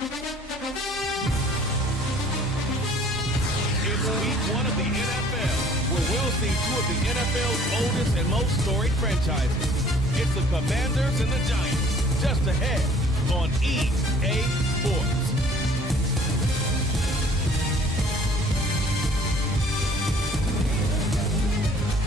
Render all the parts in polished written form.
It's week 1 of the NFL, where we'll see 2 of the NFL's oldest and most storied franchises. It's the Commanders and the Giants, just ahead on EA Sports.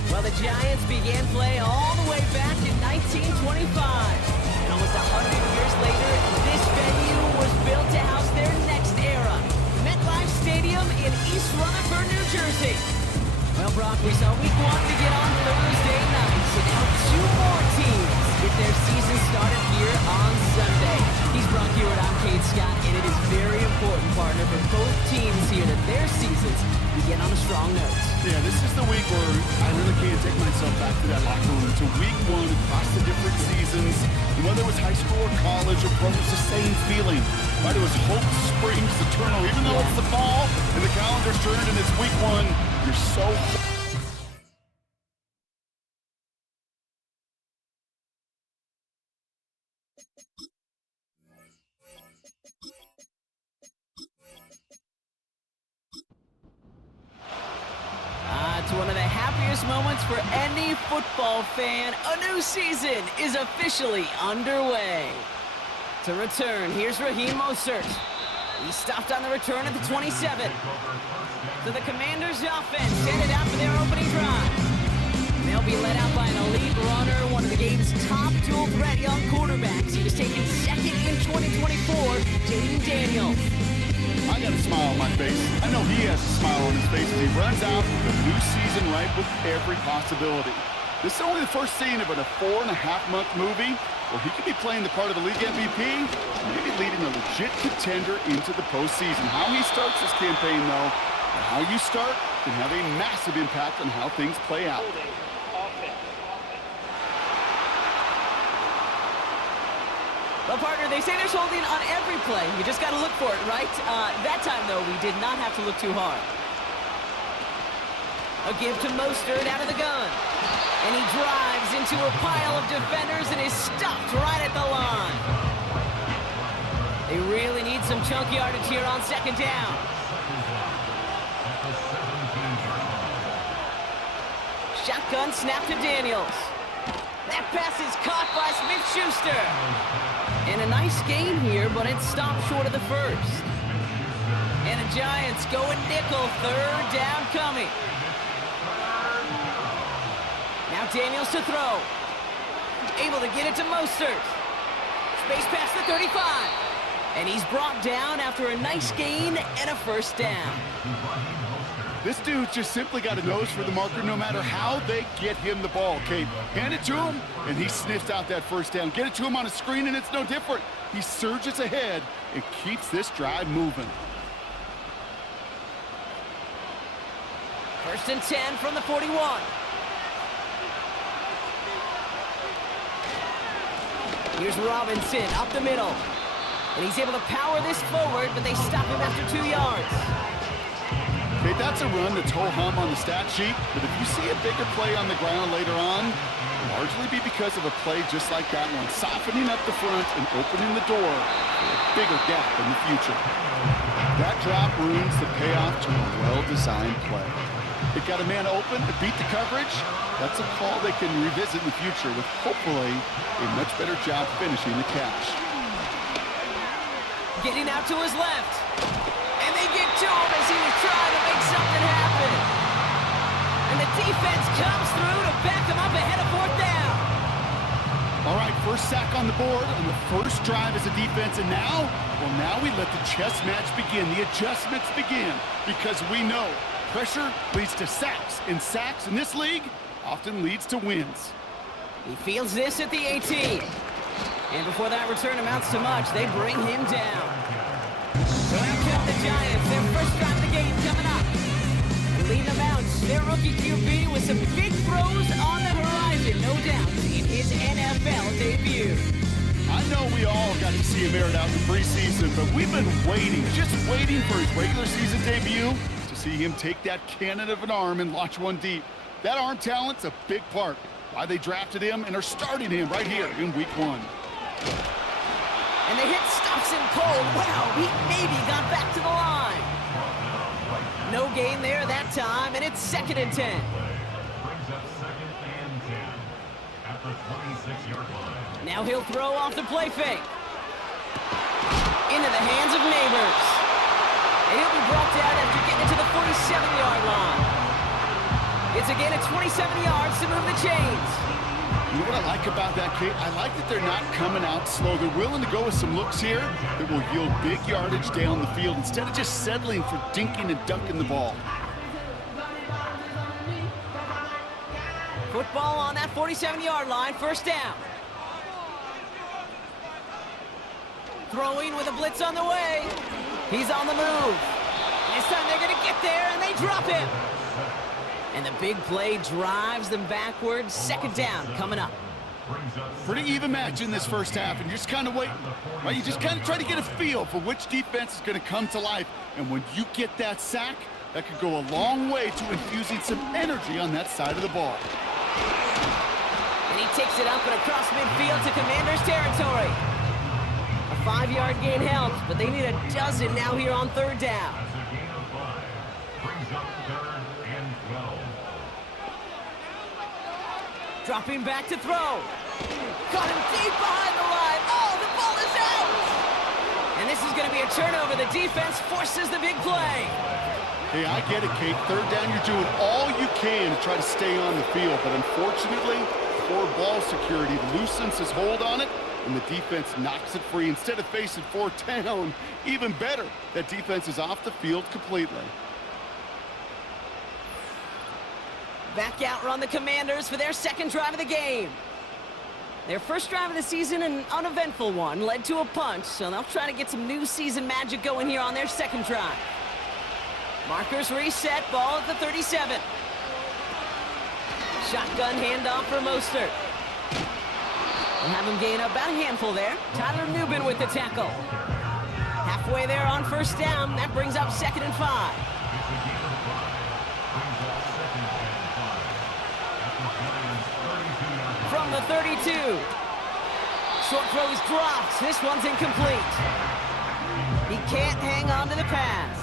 Well, the Giants began play all the way back in 1925. And almost 100 years later, this venue was built to house their next era. MetLife Stadium in East Rutherford, New Jersey. Well, Brock, we saw week 1 begin on Thursday night. So now 2 more teams get their season started here on Sunday. He's Brock Hewitt, I'm Kate Scott, and it is very important, partner, for both teams here that their seasons begin on a strong note. Yeah, this is the week where I really can't take myself back to that locker room. To week 1 across the different seasons. And whether it was high school or college or pro, it's the same feeling. Right? It was hope springs eternal. Even though it's the fall and the calendar's turned and it's week 1, you're so... It's one of the happiest moments for any football fan. A new season is officially underway. To return, here's Raheem Mostert. He stopped on the return at the 27. So the Commanders' offense headed out for their opening drive. They'll be led out by an elite runner, one of the game's top dual-threat young quarterbacks. He was taken second in 2024, Jaden Daniels. I got a smile on my face. I know he has a smile on his face as he runs out the new season right with every possibility. This is only the first scene of a 4.5-month movie where he could be playing the part of the league MVP, maybe leading a legit contender into the postseason. How he starts this campaign, though, and how you start can have a massive impact on how things play out. Well, partner, they say there's holding on every play. You just got to look for it, right? That time, though, we did not have to look too hard. A give to Mostert out of the gun. And he drives into a pile of defenders and is stopped right at the line. They really need some chunk yardage here on second down. Shotgun snap to Daniels. That pass is caught by Smith-Schuster. And a nice gain here, but it stopped short of the first. And the Giants going nickel, third down coming. Now Daniels to throw. Able to get it to Mostert. Space past the 35. And he's brought down after a nice gain and a first down. This dude just simply got a nose for the marker no matter how they get him the ball, Kate. Hand it to him, and he sniffs out that first down. Get it to him on a screen, and it's no different. He surges ahead and keeps this drive moving. First and 10 from the 41. Here's Robinson up the middle. And he's able to power this forward, but they stop him after 2 yards. Okay, that's a run that's ho-hum on the stat sheet, but if you see a bigger play on the ground later on, it'll largely be because of a play just like that one, softening up the front and opening the door for a bigger gap in the future. That drop ruins the payoff to a well-designed play. It got a man open to beat the coverage. That's a call they can revisit in the future with hopefully a much better job finishing the catch. Getting out to his left. And they get to him as he was trying to make something happen. And the defense comes through to back him up ahead of fourth down. All right, first sack on the board on the first drive as a defense. And now, well, now we let the chess match begin. The adjustments begin because we know pressure leads to sacks. And sacks in this league often leads to wins. He fields this at the 18. And before that return amounts to much, they bring him down. So now come the Giants, their first drive of the game coming up. And leading them out, their rookie QB with some big throws on the horizon, no doubt, in his NFL debut. I know we all got to see him aired out in the preseason, but we've been waiting, just waiting for his regular season debut to see him take that cannon of an arm and launch one deep. That arm talent's a big part. Why they drafted him and are starting him right here in week 1. And the hit stops him cold. Wow, he maybe got back to the line. No gain there that time, and it's 2nd and 10. Now he'll throw off the play fake. Into the hands of Neighbors. And he'll be brought down after getting to the 47-yard line. It's a gain of 27 yards to move the chains. You know what I like about that, Kate? I like that they're not coming out slow. They're willing to go with some looks here that will yield big yardage down the field instead of just settling for dinking and dunking the ball. Football on that 47-yard line, 1st down. Throwing with a blitz on the way. He's on the move. This time they're going to get there, and they drop him. And the big play drives them backwards. 2nd down coming up. Pretty even match in this first half, and you're just kind of waiting. Right? You just kind of try to get a feel for which defense is going to come to life. And when you get that sack, that could go a long way to infusing some energy on that side of the ball. And he takes it up and across midfield to Commanders territory. A 5-yard gain helps, but they need a dozen now here on 3rd down. Dropping back to throw. Got him deep behind the line. Oh, the ball is out! And this is going to be a turnover. The defense forces the big play. Hey, I get it, Kate. 3rd down, you're doing all you can to try to stay on the field. But unfortunately, poor ball security loosens his hold on it, and the defense knocks it free. Instead of facing 4th down, even better, that defense is off the field completely. Back out run the Commanders for their 2nd drive of the game. Their first drive of the season, an uneventful one, led to a punt, so they'll try to get some new season magic going here on their 2nd drive. Markers reset, ball at the 37. Shotgun handoff for Mostert. We'll have him gain about a handful there. Tyler Nubin with the tackle. Halfway there on 1st down, that brings up 2nd and 5. From the 32. Short throw is dropped. This one's incomplete. He can't hang on to the pass.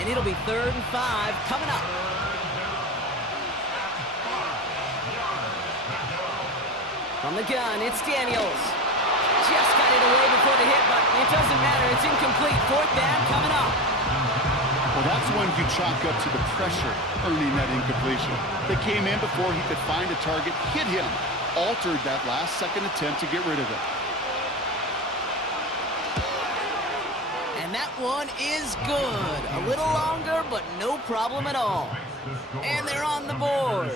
And it'll be 3rd and 5 coming up. From the gun, it's Daniels. Just got it away before the hit, but it doesn't matter. It's incomplete. 4th down coming up. Well, that's when you chalk up to the pressure earning that incompletion. They came in before he could find a target, hit him, altered that last-second attempt to get rid of it. And that one is good. A little longer, but no problem at all. And they're on the board.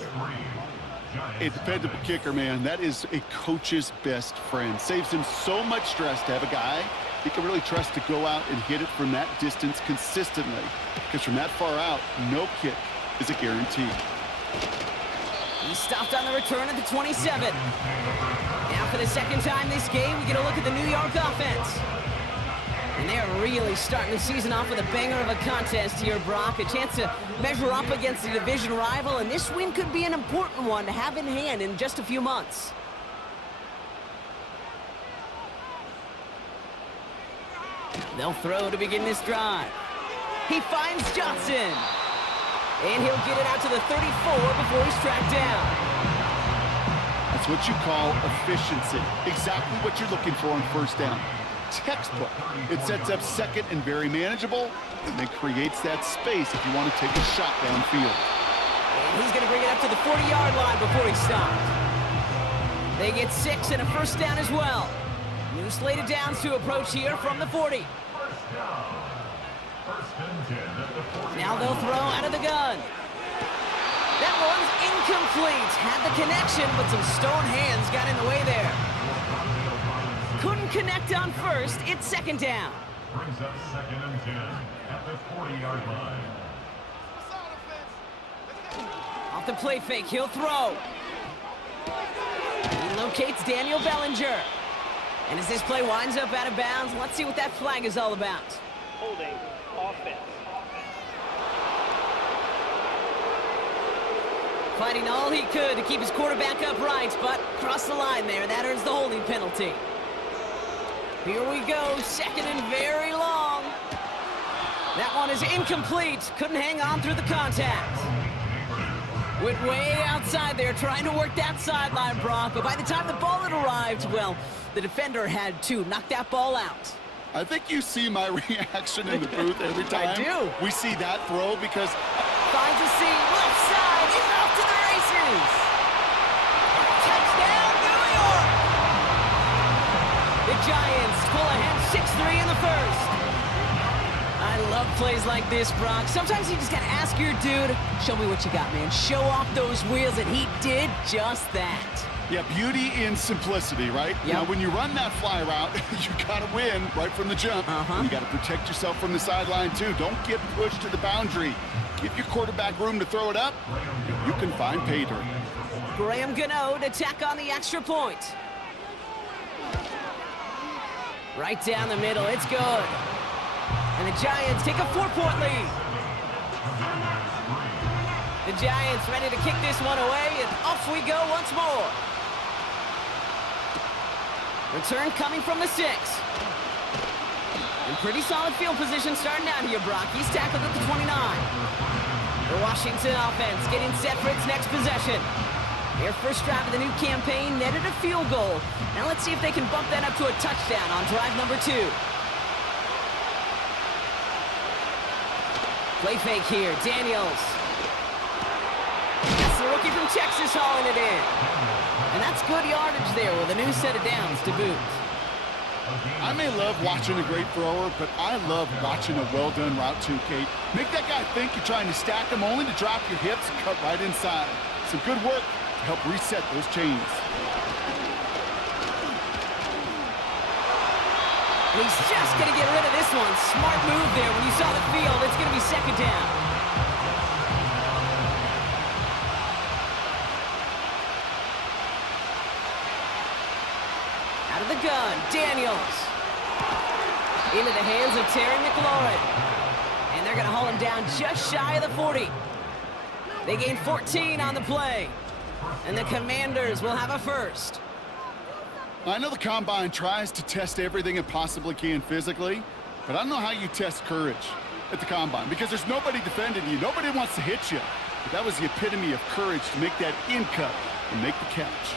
A dependable kicker, man. That is a coach's best friend. Saves him so much stress to have a guy he can really trust to go out and hit it from that distance consistently. Because from that far out, no kick is a guarantee. He stopped on the return at the 27. Now for the 2nd time this game, we get a look at the New York offense. And they're really starting the season off with a banger of a contest here, Brock. A chance to measure up against a division rival, and this win could be an important one to have in hand in just a few months. They'll throw to begin this drive. He finds Johnson. And he'll get it out to the 34 before he's tracked down. That's what you call efficiency. Exactly what you're looking for on 1st down. Textbook. It sets up 2nd and very manageable, and then creates that space if you want to take a shot downfield. And he's going to bring it up to the 40-yard line before he stops. They get 6 and a 1st down as well. New slate of downs to approach here from the 40. Now they'll throw out of the gun. That one's incomplete. Had the connection, but some stone hands got in the way there. Couldn't connect on 1st. It's 2nd down. Brings up 2nd and 10 at the 40-yard line. Off the play fake, he'll throw. He locates Daniel Bellinger. And as this play winds up out of bounds, let's see what that flag is all about. Holding offense. Fighting all he could to keep his quarterback upright, but crossed the line there. That earns the holding penalty. Here we go, second and very long. That one is incomplete. Couldn't hang on through the contact. Went way outside there, trying to work that sideline, Bronco. By the time the ball had arrived, well, the defender had to knock that ball out. I think you see my reaction in the booth every time I do. we see that throw because... Finds a seam, left side, he's off to the races. Touchdown, New York! The Giants pull ahead 6-3 in the first. I love plays like this, Brock. Sometimes you just gotta ask your dude, show me what you got, man. Show off those wheels, and he did just that. Yeah, beauty in simplicity, right? Yep. Now, when you run that fly route, you got to win right from the jump. You got to protect yourself from the sideline, too. Don't get pushed to the boundary. Give your quarterback room to throw it up. You can find pay dirt. Graham Gano to tack on the extra point. Right down the middle, it's good. And the Giants take a 4-point lead. The Giants ready to kick this one away, and off we go once more. Return coming from the 6. In pretty solid field position starting out here, Brock. He's tackled at the 29. The Washington offense getting set for its next possession. Their first drive of the new campaign netted a field goal. Now let's see if they can bump that up to a touchdown on drive number 2. Play fake here, Daniels. That's the rookie from Texas hauling it in. And that's good yardage there with a new set of downs to boot. I may love watching a great thrower, but I love watching a well-done route too, Kate. Make that guy think you're trying to stack him only to drop your hips and cut right inside. Some good work to help reset those chains. And he's just going to get rid of this one. Smart move there. When you saw the field, it's going to be second down. Out of the gun, Daniels. Into the hands of Terry McLaurin. And they're going to haul him down just shy of the 40. They gain 14 on the play. And the Commanders will have a first. I know the Combine tries to test everything it possibly can physically, but I don't know how you test courage at the Combine because there's nobody defending you. Nobody wants to hit you. But that was the epitome of courage to make that in cut and make the catch.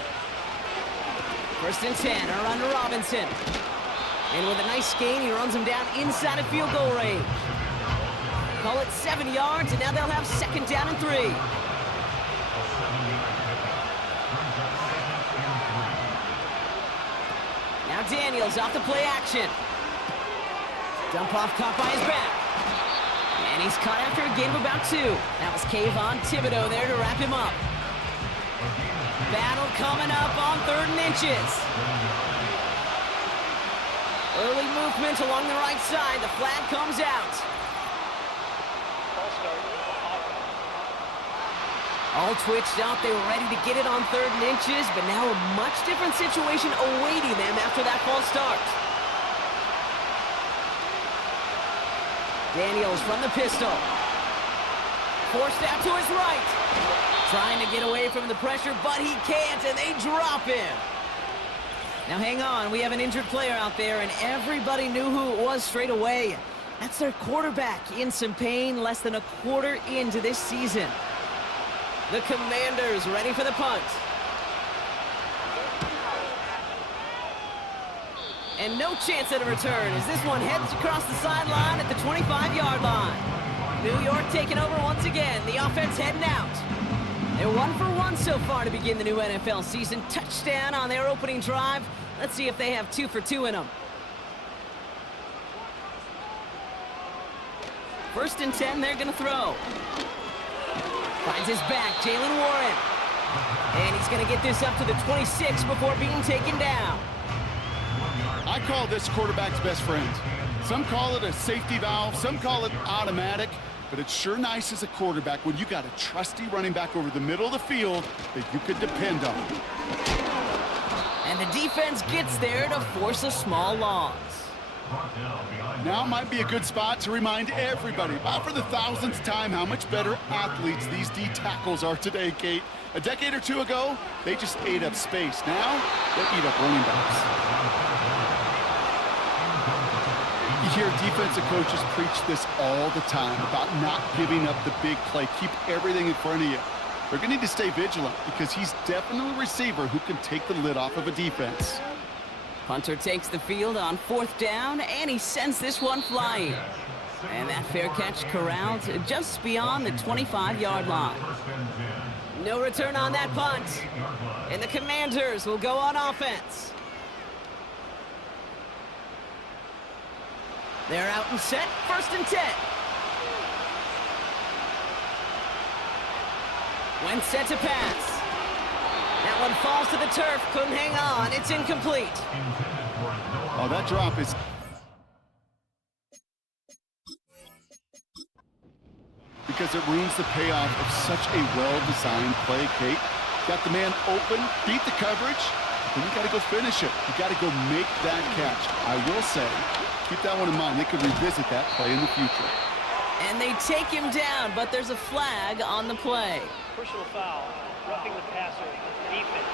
First and 10, a run to Robinson. And with a nice gain, he runs him down inside of field goal range. Call it 7 yards, and now they'll have second down and 3. Now Daniels off the play action. Dump off caught by his back. And he's caught after a gain of about 2. That was Kayvon Thibodeau there to wrap him up. Battle coming up on 3rd and inches. Early movement along the right side. The flag comes out. All twitched up. They were ready to get it on 3rd and inches, but now a much different situation awaiting them after that false start. Daniels from the pistol. Forced out to his right. Trying to get away from the pressure, but he can't, and they drop him. Now hang on, we have an injured player out there, and everybody knew who it was straight away. That's their quarterback in some pain, less than a quarter into this season. The Commanders ready for the punt. And no chance at a return as this one heads across the sideline at the 25-yard line. New York taking over once again. The offense heading out. They're 1 for 1 so far to begin the new NFL season. Touchdown on their opening drive. Let's see if they have 2 for 2 in them. First and 10, they're going to throw. Finds his back, Jalen Warren. And he's going to get this up to the 26 before being taken down. I call this quarterback's best friend. Some call it a safety valve, some call it automatic, but it's sure nice as a quarterback when you got a trusty running back over the middle of the field that you could depend on. And the defense gets there to force a small loss. Now might be a good spot to remind everybody, about for the 1000th time, how much better athletes these D tackles are today, Kate. A decade or 2 ago, they just ate up space. Now, they'll eat up running backs. hear defensive coaches preach this all the time about not giving up the big play. Keep everything in front of you. They're going to need to stay vigilant because he's definitely a receiver who can take the lid off of a defense. Punter takes the field on 4th down, and he sends this one flying. And that fair catch corralled just beyond the 25-yard line. No return on that punt. And the Commanders will go on offense. They're out and set, 1st and 10. Wentz set to pass. That one falls to the turf, couldn't hang on, it's incomplete. Oh, that drop is... because it ruins the payoff of such a well-designed play, Kate. Got the man open, beat the coverage, then you got to go finish it. You got to go make that catch. I will say, keep that one in mind. They could revisit that play in the future. And they take him down, but there's a flag on the play. Personal foul, roughing the passer, defense.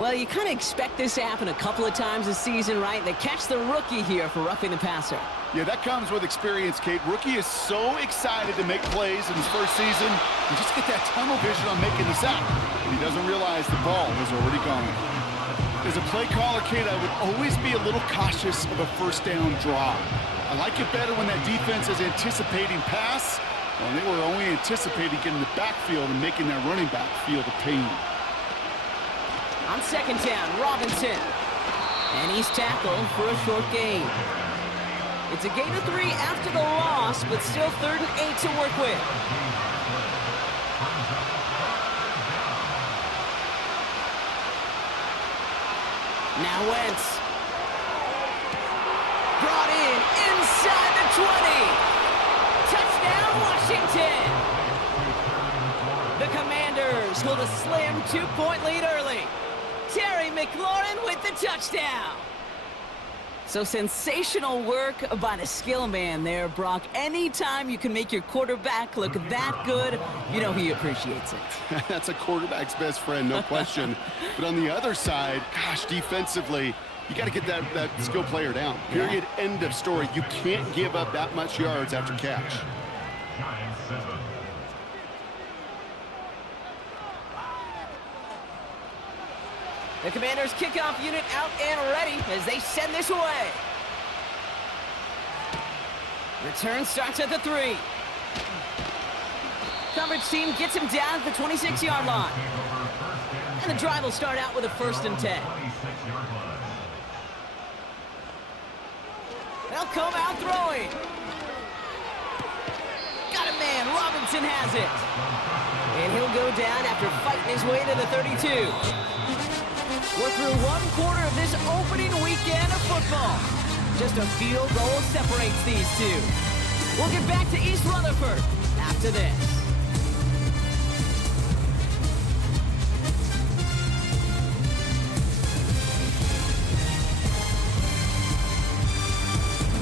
Well, you kind of expect this to happen a couple of times this season, right? They catch the rookie here for roughing the passer. Yeah, that comes with experience, Kate. Rookie is so excited to make plays in his first season and just get that tunnel vision on making the sack. And he doesn't realize the ball is already gone. As a play caller, Kate, I would always be a little cautious of a 1st down draw. I like it better when that defense is anticipating pass. Well, they were only anticipating getting the backfield and making that running back feel the pain. On 2nd down, Robinson. And he's tackled for a short gain. It's a gain of 3 after the loss, but still 3rd and 8 to work with. Now Wentz. Brought in inside the 20. Touchdown, Washington. The Commanders hold a slim 2-point lead early. Terry McLaurin with the touchdown. So sensational work by the skill man there, Brock. Anytime you can make your quarterback look that good, you know he appreciates it. That's a quarterback's best friend, no question. But on the other side, gosh, defensively, you got to get that skill player down. Period, end of story. You can't give up that much yards after catch. The Commanders' kickoff unit out and ready as they send this away. Return starts at the 3. Coverage team gets him down at the 26-yard line. And the drive will start out with a 1st and 10. They'll come out throwing. Got a man, Robinson has it. And he'll go down after fighting his way to the 32. We're through 1 quarter of this opening weekend of football. Just a field goal separates these two. We'll get back to East Rutherford after this.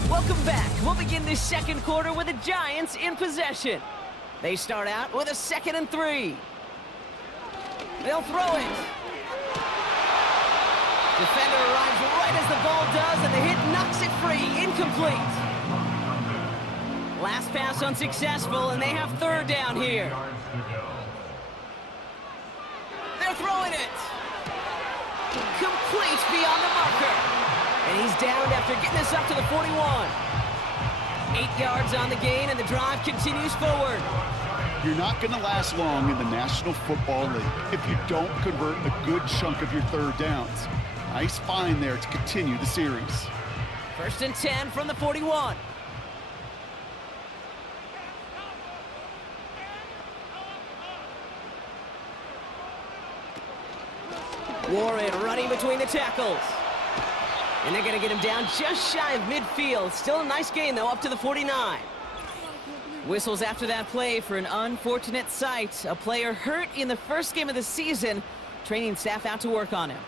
Welcome back. We'll begin this 2nd quarter with the Giants in possession. They start out with a 2nd and 3. They'll throw it. Defender arrives right as the ball does, and the hit knocks it free. Incomplete. Last pass unsuccessful, and they have 3rd down here. They're throwing it. Complete beyond the marker. And he's downed after getting this up to the 41. 8 yards on the gain, and the drive continues forward. You're not going to last long in the National Football League if you don't convert a good chunk of your 3rd downs. Nice find there to continue the series. 1st and 10 from the 41. Warren running between the tackles. And they're going to get him down just shy of midfield. Still a nice gain, though, up to the 49. Whistles after that play for an unfortunate sight. A player hurt in the first game of the season. Training staff out to work on him.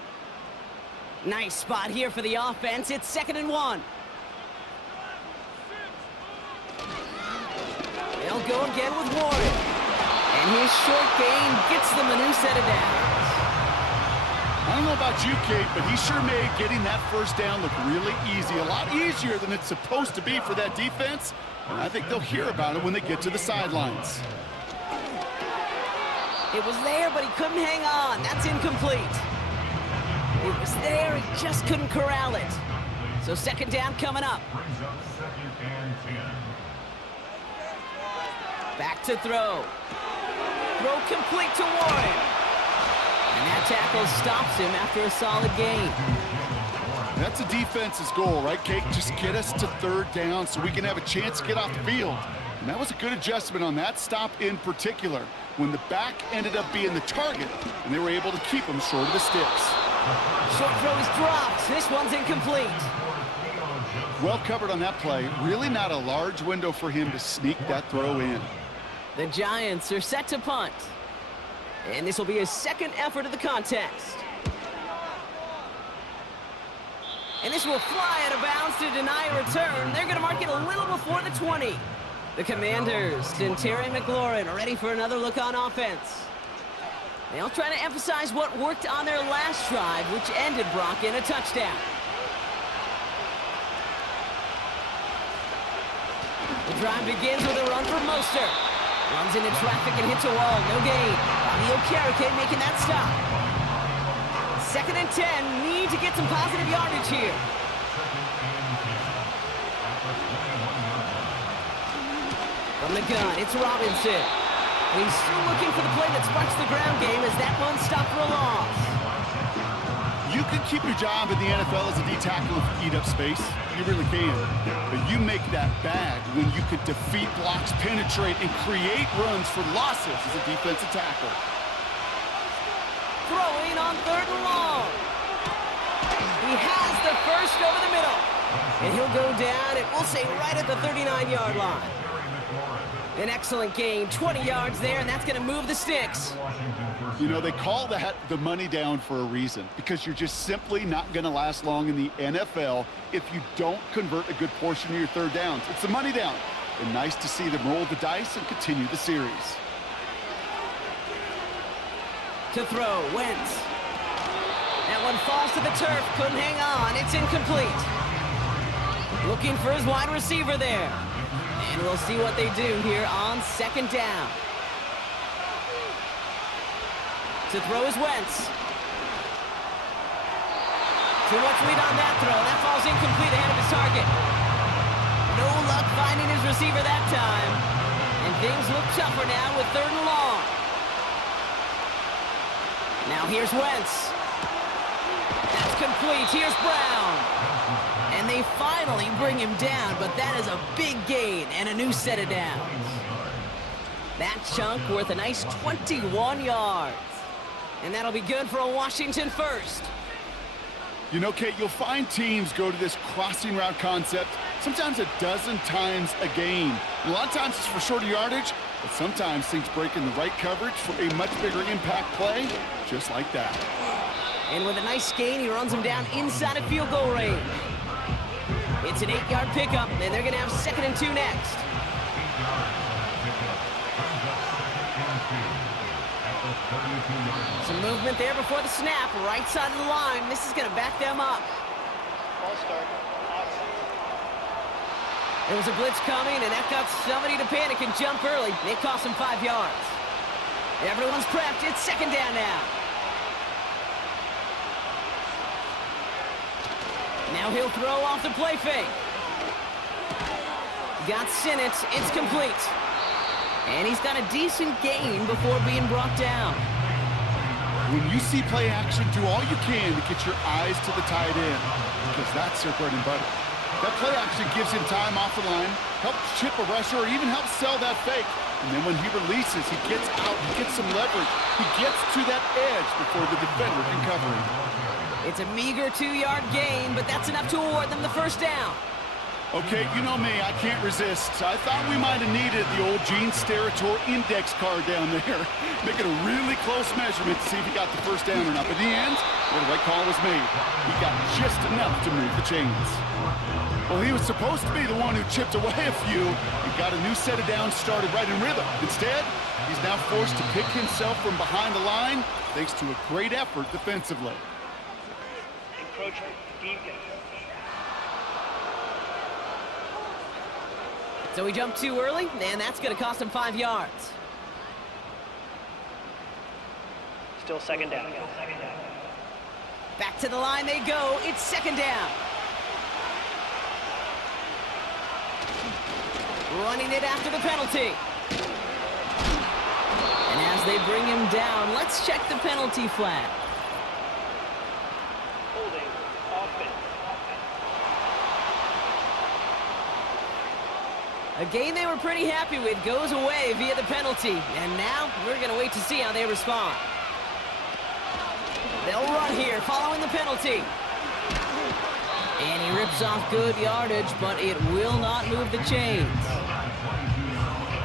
Nice spot here for the offense. It's 2nd and 1. They'll go again with Warren. And his short gain gets them a new set of downs. I don't know about you, Kate, but he sure made getting that first down look really easy. A lot easier than it's supposed to be for that defense. And I think they'll hear about it when they get to the sidelines. It was there, but he couldn't hang on. That's incomplete. It was there, he just couldn't corral it. So second down coming up. Brings up 2nd and 10. Back to throw. Throw complete to Warren. And that tackle stops him after a solid gain. That's a defense's goal, right, Kate? Just get us to third down so we can have a chance to get off the field. And that was a good adjustment on that stop in particular, when the back ended up being the target, and they were able to keep him short of the sticks. Short throw is dropped. This one's incomplete. Well covered on that play. Really not a large window for him to sneak that throw in. The Giants are set to punt. And this will be his second effort of the contest. And this will fly out of bounds to deny a return. They're going to mark it a little before the 20. The Commanders and Terry McLaurin are ready for another look on offense. They'll try to emphasize what worked on their last drive, which ended Brock in a touchdown. The drive begins with a run for Mostert. Runs into traffic and hits a wall. No gain. Bobby Okereke making that stop. 2nd and 10. Need to get some positive yardage here. From the gun, it's Robinson. He's still looking for the play that sparks the ground game as that one stopped for a loss. You can keep your job in the NFL as a D tackle if you eat up space. You really can. But you make that bad when you could defeat blocks, penetrate, and create runs for losses as a defensive tackle. Throwing on 3rd and long. He has the first over the middle. And he'll go down, and we'll say right at the 39-yard line. An excellent gain, 20 yards there, and that's going to move the sticks. You know, they call that the money down for a reason, because you're just simply not going to last long in the NFL if you don't convert a good portion of your third downs. It's the money down. And nice to see them roll the dice and continue the series. To throw, Wentz. That one falls to the turf, couldn't hang on, it's incomplete. Looking for his wide receiver there. And we'll see what they do here on 2nd down. To throw is Wentz. Too much lead on that throw. That falls incomplete ahead of his target. No luck finding his receiver that time. And things look tougher now with 3rd and long. Now here's Wentz. That's complete. Here's Brown. And they finally bring him down, but that is a big gain and a new set of downs. That chunk worth a nice 21 yards. And that'll be good for a Washington first. You know, Kate, you'll find teams go to this crossing route concept sometimes a dozen times a game. And a lot of times it's for shorter yardage, but sometimes things break in the right coverage for a much bigger impact play, just like that. And with a nice gain, he runs him down inside of field goal range. It's an 8-yard pickup, and they're going to have 2nd and 2 next. Some movement there before the snap, right side of the line. This is going to back them up. Ball start. There was a blitz coming, and that got somebody to panic and jump early. It cost him 5 yards. Everyone's prepped. It's 2nd down now. Now he'll throw off the play fake. Got Sinnott. It's complete. And he's got a decent gain before being brought down. When you see play action, do all you can to get your eyes to the tight end, because that's their bread and butter. That play action gives him time off the line, helps chip a rusher, or even helps sell that fake. And then when he releases, he gets out, he gets some leverage. He gets to that edge before the defender can cover him. It's a meager 2-yard gain, but that's enough to award them the first down. Okay, you know me, I can't resist. I thought we might have needed the old Gene Steratore index card down there. Making a really close measurement to see if he got the first down or not. But in the end, the right call was made. He got just enough to move the chains. Well, he was supposed to be the one who chipped away a few and got a new set of downs started right in rhythm. Instead, he's now forced to pick himself from behind the line thanks to a great effort defensively. encroachment. Defense. So he jumped too early, and that's going to cost him 5 yards. Still second down. Back to the line they go. It's second down. Running it after the penalty. And as they bring him down, let's check the penalty flag. Holding. Offense. A game they were pretty happy with goes away via the penalty. And now we're going to wait to see how they respond. They'll run here following the penalty. And he rips off good yardage, but it will not move the chains.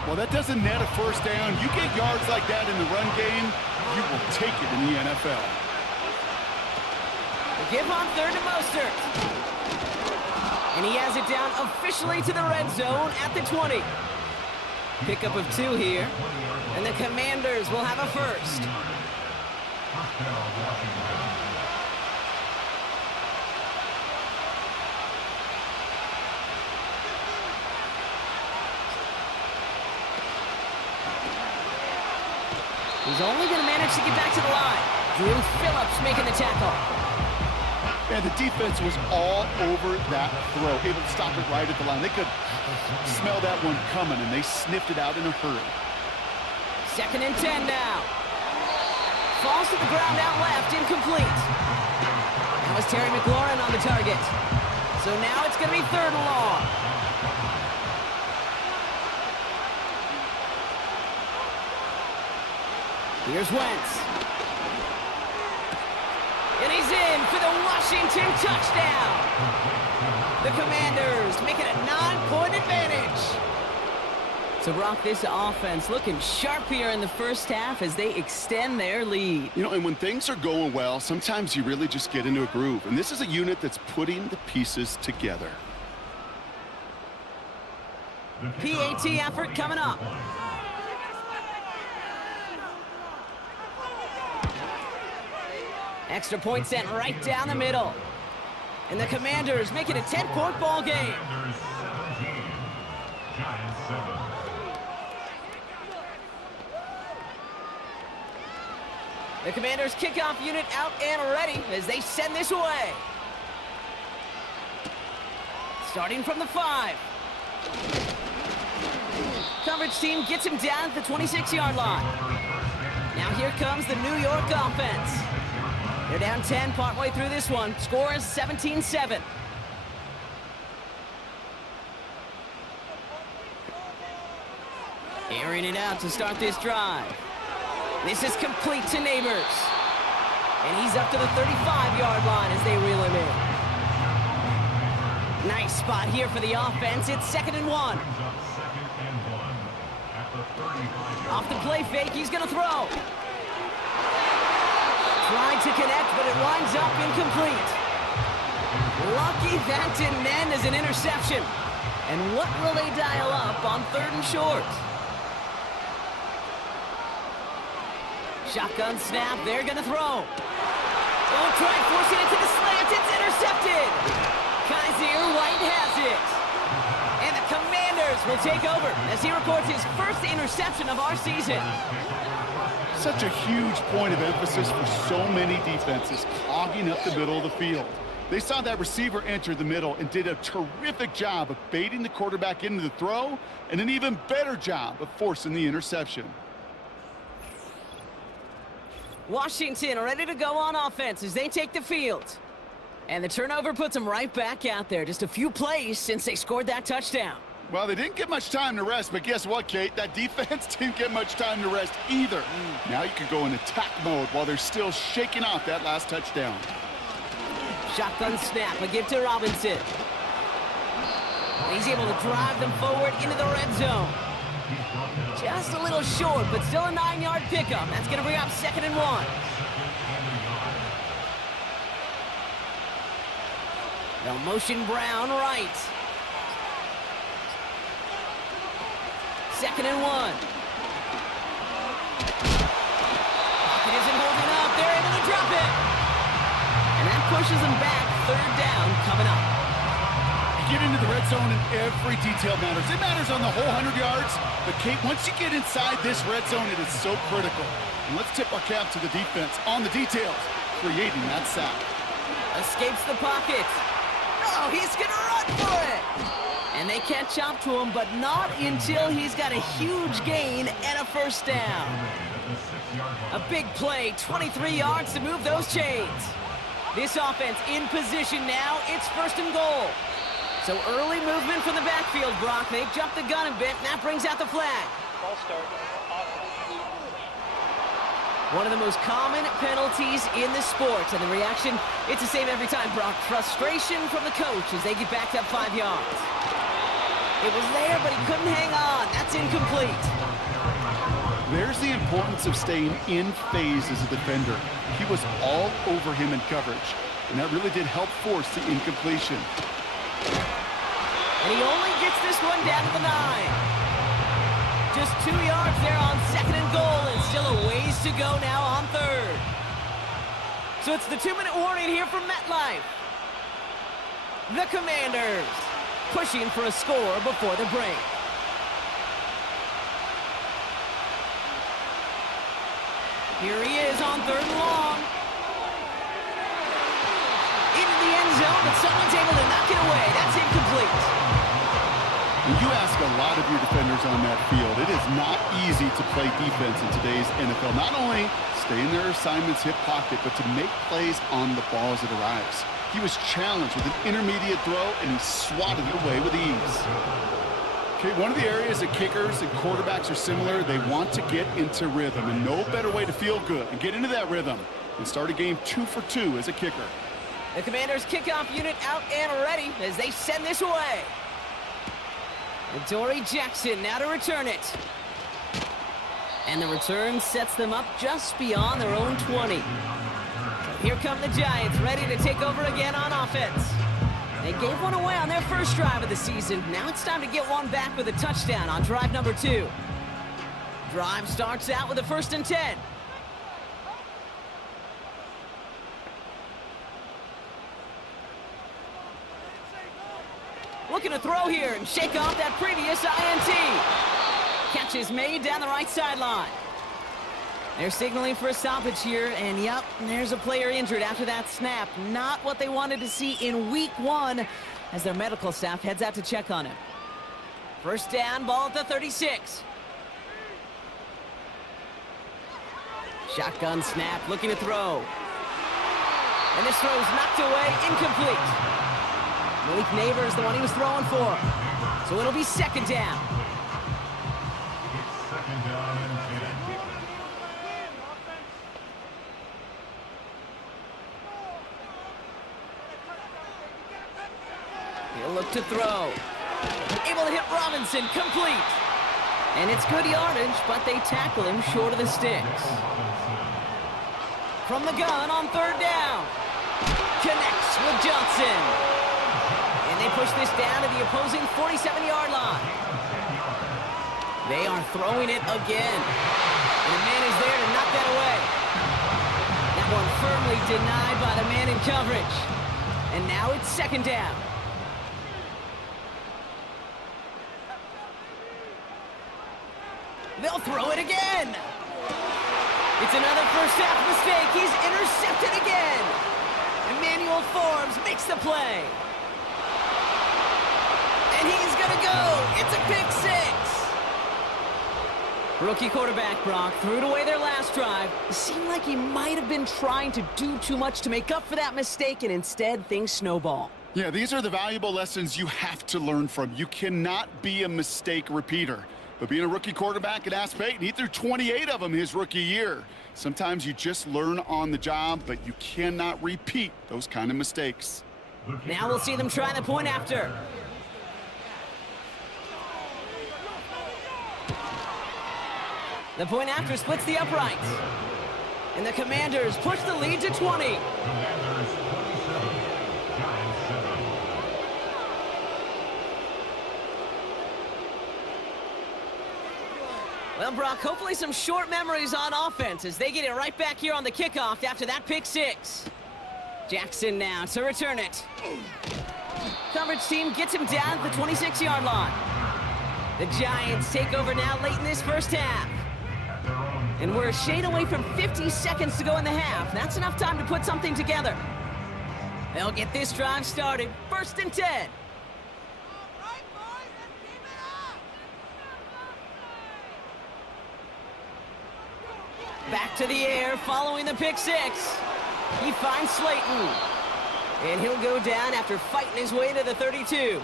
Well, that doesn't net a first down. You get yards like that in the run game, you will take it in the NFL. The give on third to Mostert. And he has it down officially to the red zone at the 20. Pickup of 2 here. And the Commanders will have a first. He's only going to manage to get back to the line. Drew Phillips making the tackle. And the defense was all over that throw, able to stop it right at the line. They could smell that one coming, and they sniffed it out in a hurry. Second and 10 now. Falls to the ground out left, incomplete. That was Terry McLaurin on the target. So now it's going to be third and long. Here's Wentz. And he's in for the Washington touchdown. The Commanders make it a 9-point advantage. So, Brock, this offense looking sharp here in the first half as they extend their lead. You know, and when things are going well, sometimes you really just get into a groove. And this is a unit that's putting the pieces together. PAT effort coming up. Extra point sent right down the middle. And the Commanders make it a 10-point ball game. The Commanders kickoff unit out and ready as they send this away. Starting from the 5. Coverage team gets him down at the 26-yard line. Now here comes the New York offense. They're down 10 partway through this one. Score is 17-7. Airing it out to start this drive. This is complete to Neighbors. And he's up to the 35-yard line as they reel him in. Nice spot here for the offense. It's 2nd and 1. Off the play fake, he's going to throw. Trying to connect, but it winds up incomplete. Lucky that didn't end as an interception. And what will they dial up on 3rd and short? Shotgun snap, they're going to throw. Oh, try forcing it to the slant, it's intercepted. Kaiser White has it. And the Commanders will take over as he records his first interception of our season. Such a huge point of emphasis for so many defenses, clogging up the middle of the field. They saw that receiver enter the middle and did a terrific job of baiting the quarterback into the throw, and an even better job of forcing the interception. Washington ready to go on offense as they take the field. And the turnover puts them right back out there. Just a few plays since they scored that touchdown. Well, they didn't get much time to rest, but guess what, Kate? That defense didn't get much time to rest either. Now you can go in attack mode while they're still shaking off that last touchdown. Shotgun snap, a give to Robinson. He's able to drive them forward into the red zone. Just a little short, but still a 9-yard pickup. That's going to bring up 2nd and 1. They'll motion Brown right. 2nd and 1. Pocket isn't holding up. They're able to drop it. And that pushes them back third down coming up. Get into the red zone and every detail matters. It matters on the whole 100 yards, but Kate, once you get inside this red zone, it is so critical. And let's tip our cap to the defense on the details, creating that sack. Escapes the pocket. Oh, he's gonna run for it. And they catch up to him, but not until he's got a huge gain and a first down. A big play, 23 yards to move those chains. This offense in position now. It's first and goal. So early movement from the backfield, Brock. They've jumped the gun a bit, and that brings out the flag. Ball start. One of the most common penalties in the sport, and the reaction, it's the same every time, Brock. Frustration from the coach as they get backed up 5 yards. It was there, but he couldn't hang on. That's incomplete. There's the importance of staying in phase as a defender. He was all over him in coverage, and that really did help force the incompletion. And he only gets this one down to the 9. Just 2 yards there on second and goal, and still a ways to go now on third. So it's the 2-minute warning here from MetLife. The Commanders pushing for a score before the break. Here he is on third and long. Into the end zone, but someone's able to knock it away. That's incomplete. You ask a lot of your defenders on that field. It is not easy to play defense in today's NFL. Not only stay in their assignment's hip pocket, but to make plays on the ball as it arrives. He was challenged with an intermediate throw, and he swatted it away with ease. Okay, one of the areas that kickers and quarterbacks are similar, they want to get into rhythm, and no better way to feel good and get into that rhythm and start a game 2 for 2 as a kicker. The Commanders' kickoff unit out and ready as they send this away. And Dory Jackson now to return it. And the return sets them up just beyond their own 20. Here come the Giants, ready to take over again on offense. They gave one away on their first drive of the season. Now it's time to get one back with a touchdown on drive number 2. Drive starts out with a 1st and 10. Looking to throw here and shake off that previous INT. Catch is made down the right sideline. They're signaling for a stoppage here, and yep, there's a player injured after that snap. Not what they wanted to see in week 1 as their medical staff heads out to check on him. First down, ball at the 36. Shotgun snap, looking to throw. And this throw's knocked away, incomplete. Malik Neighbors, the one he was throwing for. So it'll be 2nd down. He'll look to throw. Able to hit Robinson, complete. And it's good yardage, but they tackle him short of the sticks. From the gun on 3rd down. Connects with Johnson. And they push this down to the opposing 47-yard line. They are throwing it again. And the man is there to knock that away. That one firmly denied by the man in coverage. And now it's 2nd down. They'll throw it again. It's another first half mistake. He's intercepted again. Emmanuel Forbes makes the play. And he's going to go. It's a pick 6. Rookie quarterback Brock threw it away their last drive. It seemed like he might have been trying to do too much to make up for that mistake, and instead things snowball. Yeah, these are the valuable lessons you have to learn from. You cannot be a mistake repeater. But being a rookie quarterback at Ask Peyton, he threw 28 of them his rookie year. Sometimes you just learn on the job, but you cannot repeat those kind of mistakes. Now we'll see them try the point after. The point after splits the uprights. And the Commanders push the lead to 20. Well, Brock, hopefully some short memories on offense as they get it right back here on the kickoff after that pick 6. Jackson now to return it. Coverage team gets him down at the 26-yard line. The Giants take over now late in this first half. And we're a shade away from 50 seconds to go in the half. That's enough time to put something together. They'll get this drive started. 1st and 10. Back to the air following the pick six. He finds Slayton. And he'll go down after fighting his way to the 32.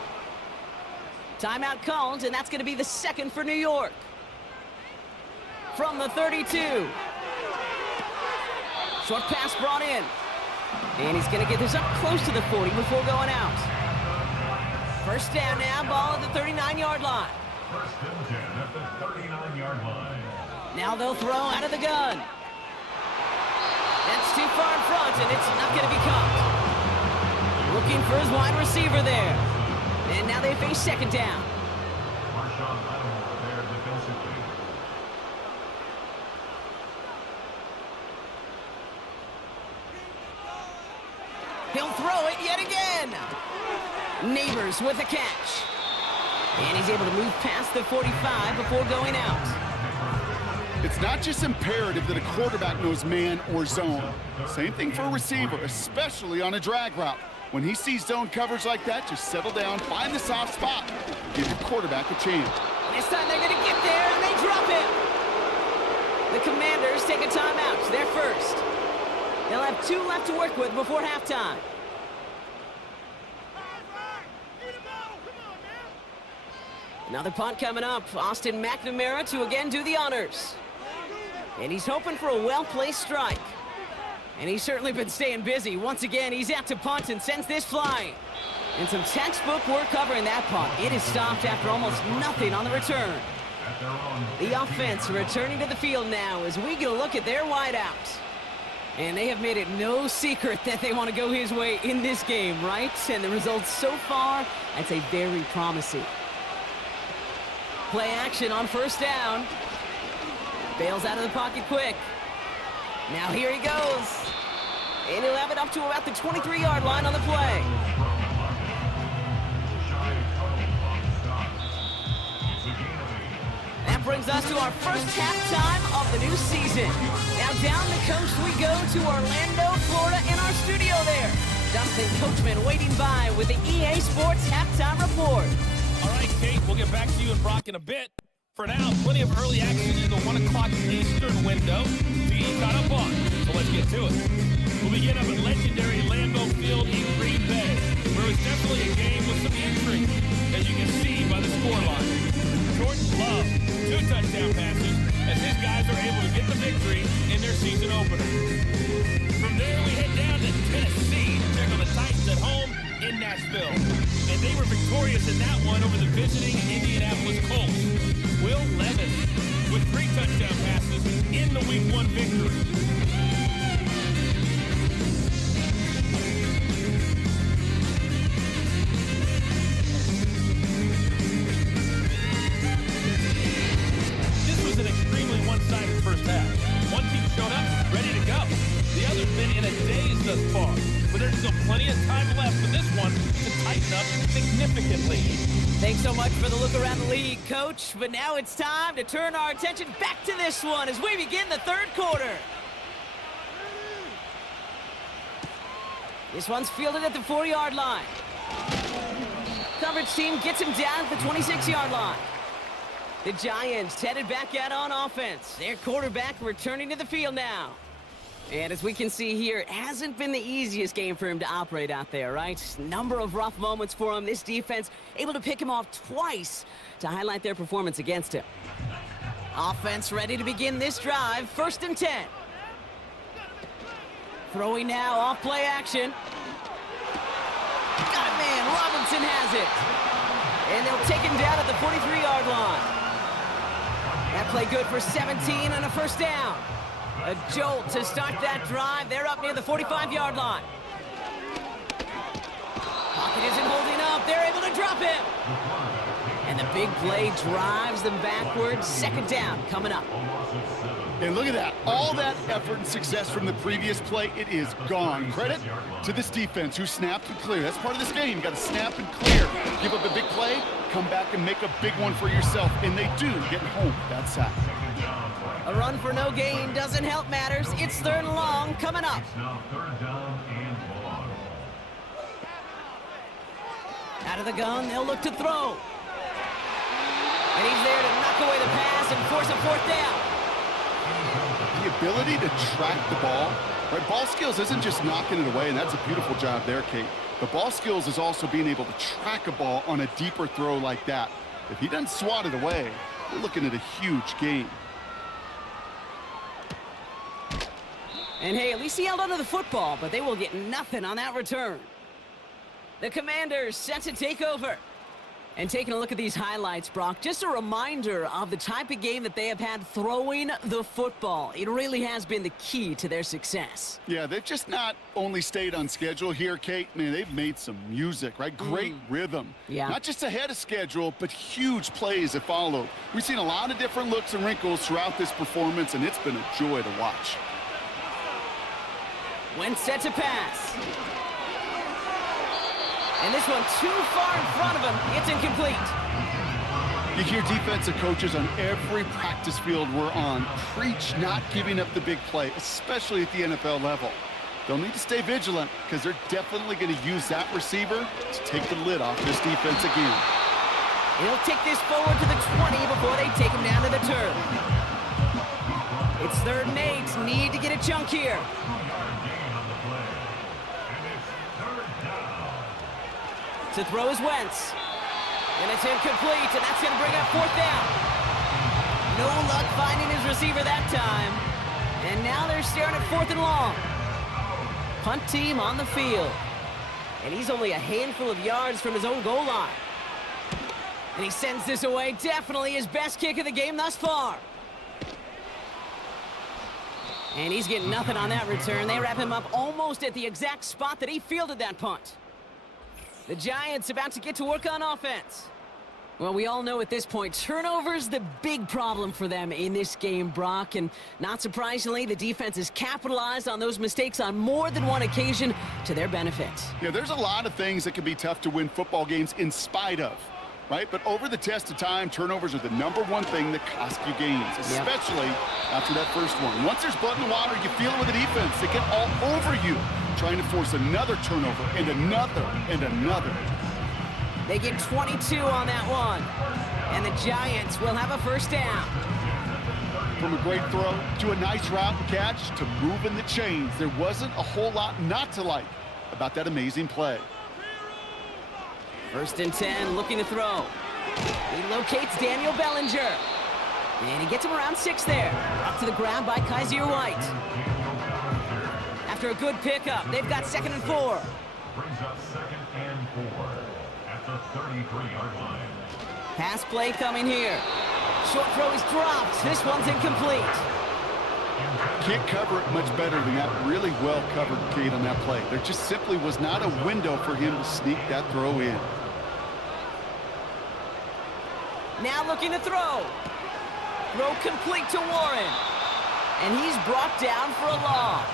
Timeout called, and that's going to be the second for New York. From the 32. Short pass brought in. And he's going to get this up close to the 40 before going out. First down now, ball at the 39-yard line. 1st and 10 at the 39-yard line. Now they'll throw out of the gun. That's too far in front, and it's not going to be caught. Looking for his wide receiver there. And now they face 2nd down. There defensively. He'll throw it yet again. Neighbors with a catch. And he's able to move past the 45 before going out. It's not just imperative that a quarterback knows man or zone. Same thing for a receiver, especially on a drag route. When he sees zone coverage like that, just settle down, find the soft spot, give your quarterback a chance. This time they're going to get there, and they drop him. The Commanders take a timeout. They're first. They'll have 2 left to work with before halftime. Another punt coming up. Austin McNamara to again do the honors. And he's hoping for a well-placed strike. And he's certainly been staying busy. Once again, he's out to punt and sends this flying. And some textbook work covering that punt. It is stopped after almost nothing on the return. The offense returning to the field now as we get a look at their wideout. And they have made it no secret that they want to go his way in this game, right? And the results so far, I'd say very promising. Play action on 1st down. Bails out of the pocket quick. Now here he goes. And he'll have it up to about the 23-yard line on the play. That brings us to our first halftime of the new season. Now down the coast we go to Orlando, Florida in our studio there. Dustin Coachman waiting by with the EA Sports Halftime Report. All right, Kate, we'll get back to you and Brock in a bit. For now, plenty of early action in the 1 o'clock Eastern window to get caught up on. So let's get to it. We'll begin up at legendary Lambeau Field in Green Bay, where it's definitely a game with some intrigue, as you can see by the scoreline. Jordan Love, 2 touchdown passes, as his guys are able to get the victory in their season opener. From there, we head down to Tennessee to check on the Titans at home in Nashville. And they were victorious in that one over the visiting Indianapolis Colts. Will Levis with 3 touchdown passes in the Week 1 victory. This was an extremely one-sided first half. One team showed up, ready to go. The other's been in a daze thus far. But there's still plenty of time left for this one to tighten up significantly. Thanks so much for the look around the league, Coach. But now it's time to turn our attention back to this one as we begin the 3rd quarter. This one's fielded at the 4-yard line. Coverage team gets him down at the 26-yard line. The Giants headed back out on offense. Their quarterback returning to the field now. And as we can see here, it hasn't been the easiest game for him to operate out there, right? Number of rough moments for him. This defense able to pick him off twice to highlight their performance against him. Offense ready to begin this drive. 1st and 10. Throwing now off play action. Got it, man. Robinson has it. And they'll take him down at the 43-yard line. That play good for 17 and a 1st down. A jolt to start that drive. They're up near the 45-yard line. Pocket isn't holding up. They're able to drop him. And the big play drives them backwards. 2nd down coming up. And look at that. All that effort and success from the previous play, it is gone. Credit to this defense who snapped and cleared. That's part of this game. You got to snap and clear. Give up a big play, come back and make a big one for yourself. And they do get home that sack. A run for no gain doesn't help matters. It's 3rd and long coming up. Out of the gun, they'll look to throw. And he's there to knock away the pass and force a 4th down. The ability to track the ball, right? Ball skills isn't just knocking it away, and that's a beautiful job there, Kate. The ball skills is also being able to track a ball on a deeper throw like that. If he doesn't swat it away, we're looking at a huge gain. And hey, at least he held onto the football, but they will get nothing on that return. The Commanders set to take over. And taking a look at these highlights, Brock, just a reminder of the type of game that they have had throwing the football. It really has been the key to their success. Yeah, they've just not only stayed on schedule here, Kate. Man, they've made some music, right? Great rhythm. Yeah. Not just ahead of schedule, but huge plays that followed. We've seen a lot of different looks and wrinkles throughout this performance, and it's been a joy to watch. When set to pass. And this one too far in front of him. It's incomplete. You hear defensive coaches on every practice field we're on preach not giving up the big play, especially at the NFL level. They'll need to stay vigilant because they're definitely going to use that receiver to take the lid off this defense again. He'll take this forward to the 20 before they take him down to the turf. It's 3rd and 8. Need to get a chunk here. To throw is Wentz. And it's incomplete, and that's going to bring up 4th down. No luck finding his receiver that time. And now they're staring at 4th and long. Punt team on the field. And he's only a handful of yards from his own goal line. And he sends this away. Definitely his best kick of the game thus far. And he's getting nothing on that return. They wrap him up almost at the exact spot that he fielded that punt. The Giants about to get to work on offense. Well, we all know at this point, turnovers the big problem for them in this game, Brock. And not surprisingly, the defense has capitalized on those mistakes on more than one occasion to their benefit. Yeah, there's a lot of things that can be tough to win football games in spite of, right? But over the test of time, turnovers are the #1 thing that cost you games, especially after that first one. Once there's blood in the water, you feel it with the defense. They get all over you, trying to force another turnover and another and another. They get 22 on that one. And the Giants will have a 1st down. From a great throw to a nice route and catch to moving the chains, there wasn't a whole lot not to like about that amazing play. 1st and 10, looking to throw. He locates Daniel Bellinger. And he gets him around 6 there. Up to the ground by Kaiser White. After a good pickup, they've got 2nd and 4. Brings up 2nd and 4 at the 33-yard line. Pass play coming here. Short throw is dropped. This one's incomplete. Can't cover it much better than that. Really well covered, Kate, on that play. There just simply was not a window for him to sneak that throw in. Now looking to throw. Throw complete to Warren. And he's brought down for a loss.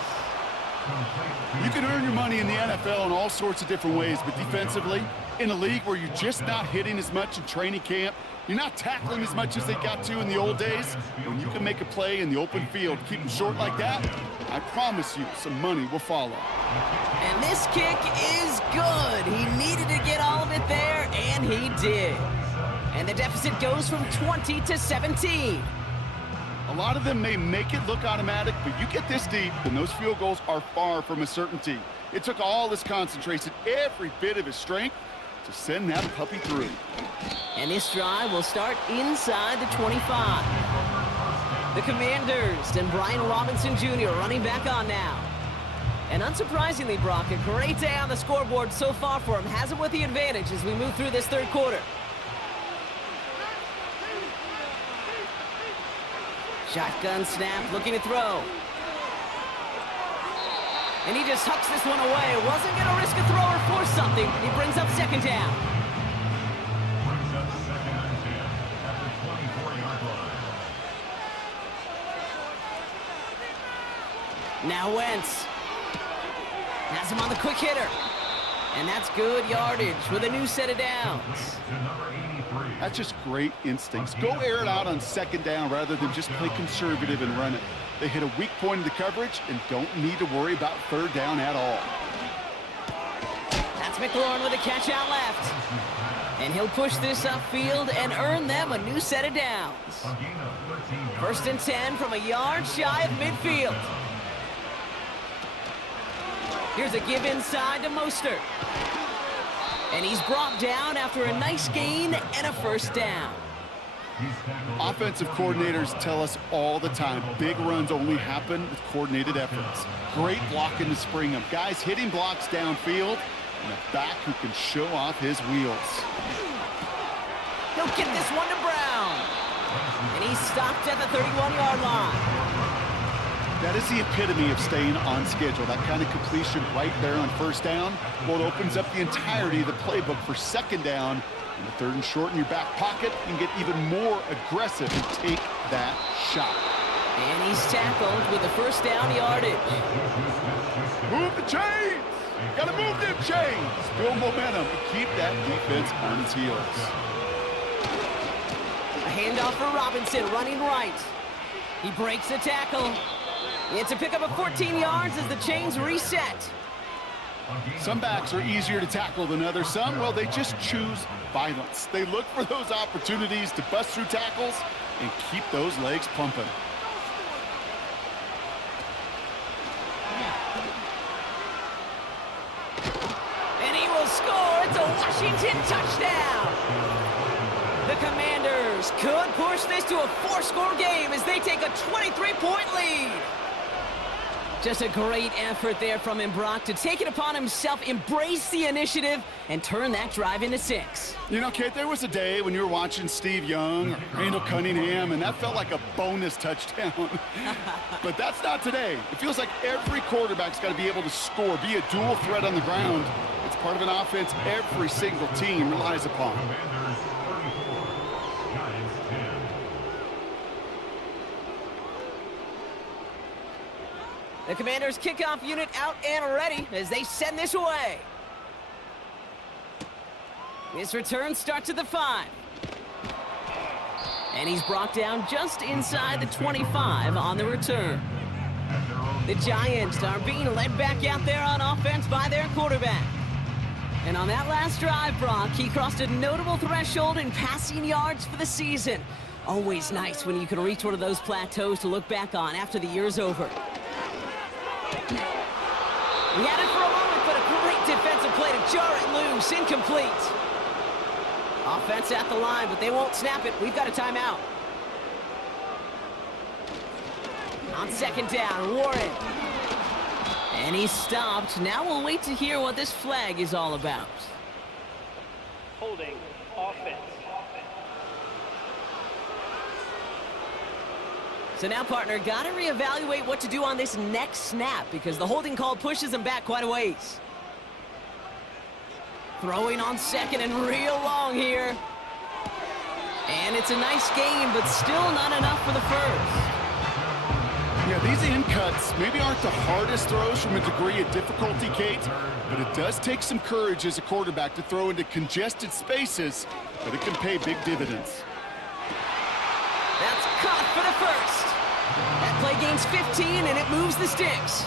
You can earn your money in the NFL in all sorts of different ways, but defensively, in a league where you're just not hitting as much in training camp, you're not tackling as much as they got to in the old days, when you can make a play in the open field, keep them short like that, I promise you some money will follow. And this kick is good. He needed to get all of it there, and he did. And the deficit goes from 20 to 17. A lot of them may make it look automatic, but you get this deep, and those field goals are far from a certainty. It took all his concentration, every bit of his strength, to send that puppy through. And this drive will start inside the 25. The Commanders and Brian Robinson Jr. running back on now. And unsurprisingly, Brock, a great day on the scoreboard so far for him. Has him with the advantage as we move through this 3rd quarter. Shotgun snap, looking to throw. And he just hucks this one away. Wasn't going to risk a throw or force something. He brings up 2nd down. Brings up 2nd and 10 at the 24-yard line. Now Wentz has him on the quick hitter. And that's good yardage with a new set of downs. That's just great instincts. Go air it out on second down rather than just play conservative and run it. They hit a weak point in the coverage and don't need to worry about third down at all. That's McLaurin with a catch out left. And he'll push this upfield and earn them a new set of downs. 1st and 10 from a yard shy of midfield. Here's a give inside to Mostert. And he's brought down after a nice gain and a 1st down. Offensive coordinators tell us all the time, big runs only happen with coordinated efforts. Great blocking to spring them. Guys hitting blocks downfield, and a back who can show off his wheels. He'll get this one to Brown. And he's stopped at the 31-yard line. That is the epitome of staying on schedule. That kind of completion right there on 1st down. Well, it opens up the entirety of the playbook for 2nd down. And the 3rd and short in your back pocket, and get even more aggressive and take that shot. And he's tackled with the 1st down yardage. Move the chains! Gotta move them chains! Build momentum and keep that defense on its heels. A handoff for Robinson, running right. He breaks the tackle. It's a pickup of 14 yards as the chains reset. Some backs are easier to tackle than others. Some, well, they just choose violence. They look for those opportunities to bust through tackles and keep those legs pumping. And he will score. It's a Washington touchdown. The Commanders could push this to a 4-score game as they take a 23-point lead. Just a great effort there from him, Brock, to take it upon himself, embrace the initiative, and turn that drive into 6. You know, Kate, there was a day when you were watching Steve Young or Randall Cunningham, and that felt like a bonus touchdown. But that's not today. It feels like every quarterback's got to be able to score, be a dual threat on the ground. It's part of an offense every single team relies upon. The Commanders' kickoff unit out and ready as they send this away. This return starts at the 5. And he's brought down just inside the 25 on the return. The Giants are being led back out there on offense by their quarterback. And on that last drive, Brock, he crossed a notable threshold in passing yards for the season. Always nice when you can reach one of those plateaus to look back on after the year's over. We had it for a moment, but a great defensive play to jar it loose. Incomplete. Offense at the line, but they won't snap it. We've got a timeout. On 2nd down, Warren. And he's stopped. Now we'll wait to hear what this flag is all about. Holding offense. So now, partner, got to reevaluate what to do on this next snap because the holding call pushes him back quite a ways. Throwing on 2nd and real long here. And it's a nice game, but still not enough for the 1st. Yeah, these in cuts maybe aren't the hardest throws from a degree of difficulty, Kate, but it does take some courage as a quarterback to throw into congested spaces, but it can pay big dividends. That's caught for the 1st. That play gains 15, and it moves the sticks.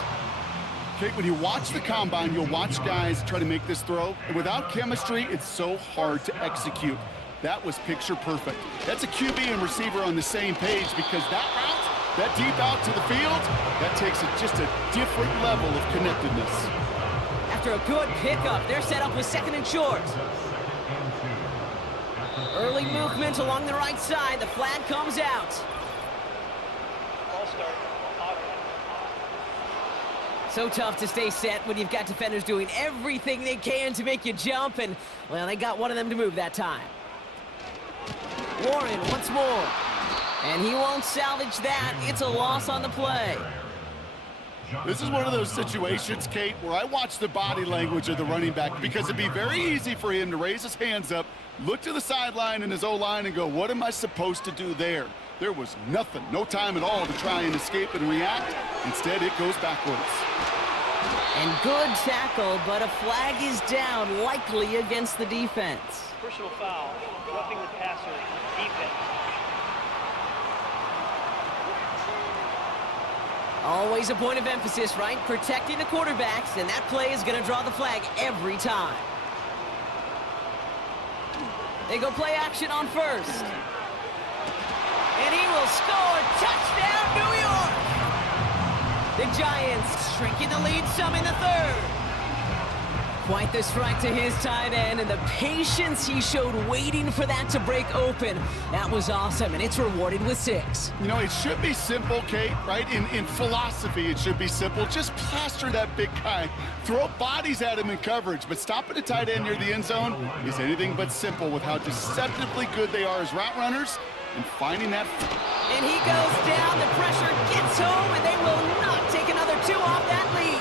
Kate, when you watch the combine, you'll watch guys try to make this throw, and without chemistry, it's so hard to execute. That was picture perfect. That's a QB and receiver on the same page because that route, that deep out to the field, that takes just a different level of connectedness. After a good pickup, they're set up with 2nd and short. Early movement along the right side. The flag comes out. Ball start. Offense. So tough to stay set when you've got defenders doing everything they can to make you jump, and, well, they got one of them to move that time. Warren once more. And he won't salvage that. It's a loss on the play. This is one of those situations, Kate, where I watch the body language of the running back because it'd be very easy for him to raise his hands up, look to the sideline and his O-line and go, what am I supposed to do there? There was nothing, no time at all to try and escape and react. Instead, it goes backwards. And good tackle, but a flag is down, likely against the defense. Personal foul, roughing the passer, defense. Always a point of emphasis, right? Protecting the quarterbacks, and that play is going to draw the flag every time. They go play action on first. And he will score. Touchdown, New York! The Giants shrinking the lead some in the third. Quite the strike to his tight end, and the patience he showed waiting for that to break open. That was awesome, and it's rewarded with 6. You know, it should be simple, Kate, right? In philosophy, it should be simple. Just plaster that big guy. Throw bodies at him in coverage, but stopping a tight end near the end zone is anything but simple with how deceptively good they are as route runners and finding that. And he goes down, the pressure gets home, and they will not take another 2 off that lead.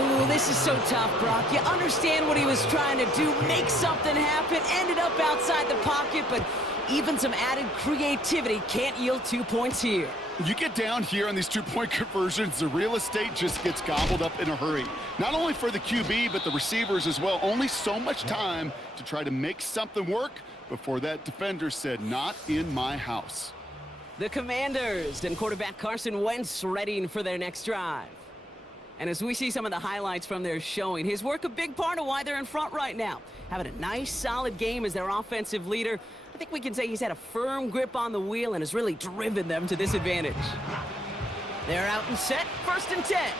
Ooh, this is so tough, Brock. You understand what he was trying to do, make something happen, ended up outside the pocket, but even some added creativity can't yield 2 points here. You get down here on these 2-point conversions, the real estate just gets gobbled up in a hurry. Not only for the QB, but the receivers as well. Only so much time to try to make something work before that defender said, "Not in my house." The Commanders and quarterback Carson Wentz readying for their next drive. And as we see some of the highlights from their showing, his work a big part of why they're in front right now. Having a nice, solid game as their offensive leader. I think we can say he's had a firm grip on the wheel and has really driven them to this advantage. They're out and set, 1st and 10.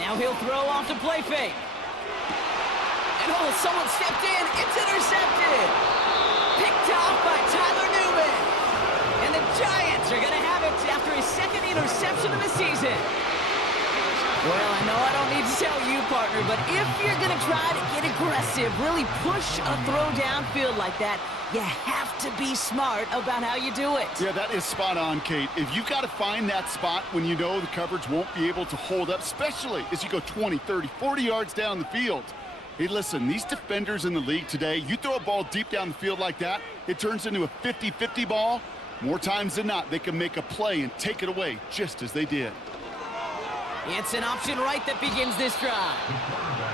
Now he'll throw off the play fake. And oh, someone stepped in. It's intercepted. Picked off by Tyler Newman. And the Giants are going to have it after his 2nd interception of the season. Well, I know I don't need to tell you, partner, but if you're going to try to get aggressive, really push a throw downfield like that, you have to be smart about how you do it. Yeah, that is spot on, Kate. If you've got to find that spot when you know the coverage won't be able to hold up, especially as you go 20, 30, 40 yards down the field. Hey, listen, these defenders in the league today, you throw a ball deep down the field like that, it turns into a 50-50 ball. More times than not, they can make a play and take it away, just as they did. It's an option right that begins this drive.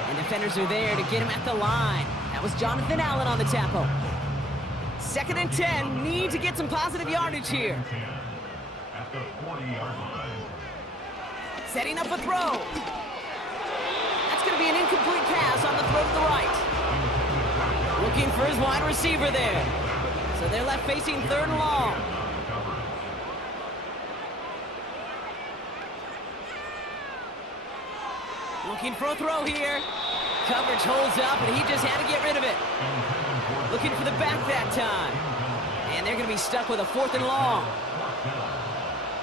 And defenders are there to get him at the line. That was Jonathan Allen on the tackle. 2nd and 10, need to get some positive yardage here. At the 40-yard line. Setting up a throw. That's going to be an incomplete pass on the throw to the right. Looking for his wide receiver there. So they're left facing 3rd and long. Looking for a throw here. Coverage holds up, and he just had to get rid of it. Looking for the back that time. And they're going to be stuck with a 4th and long.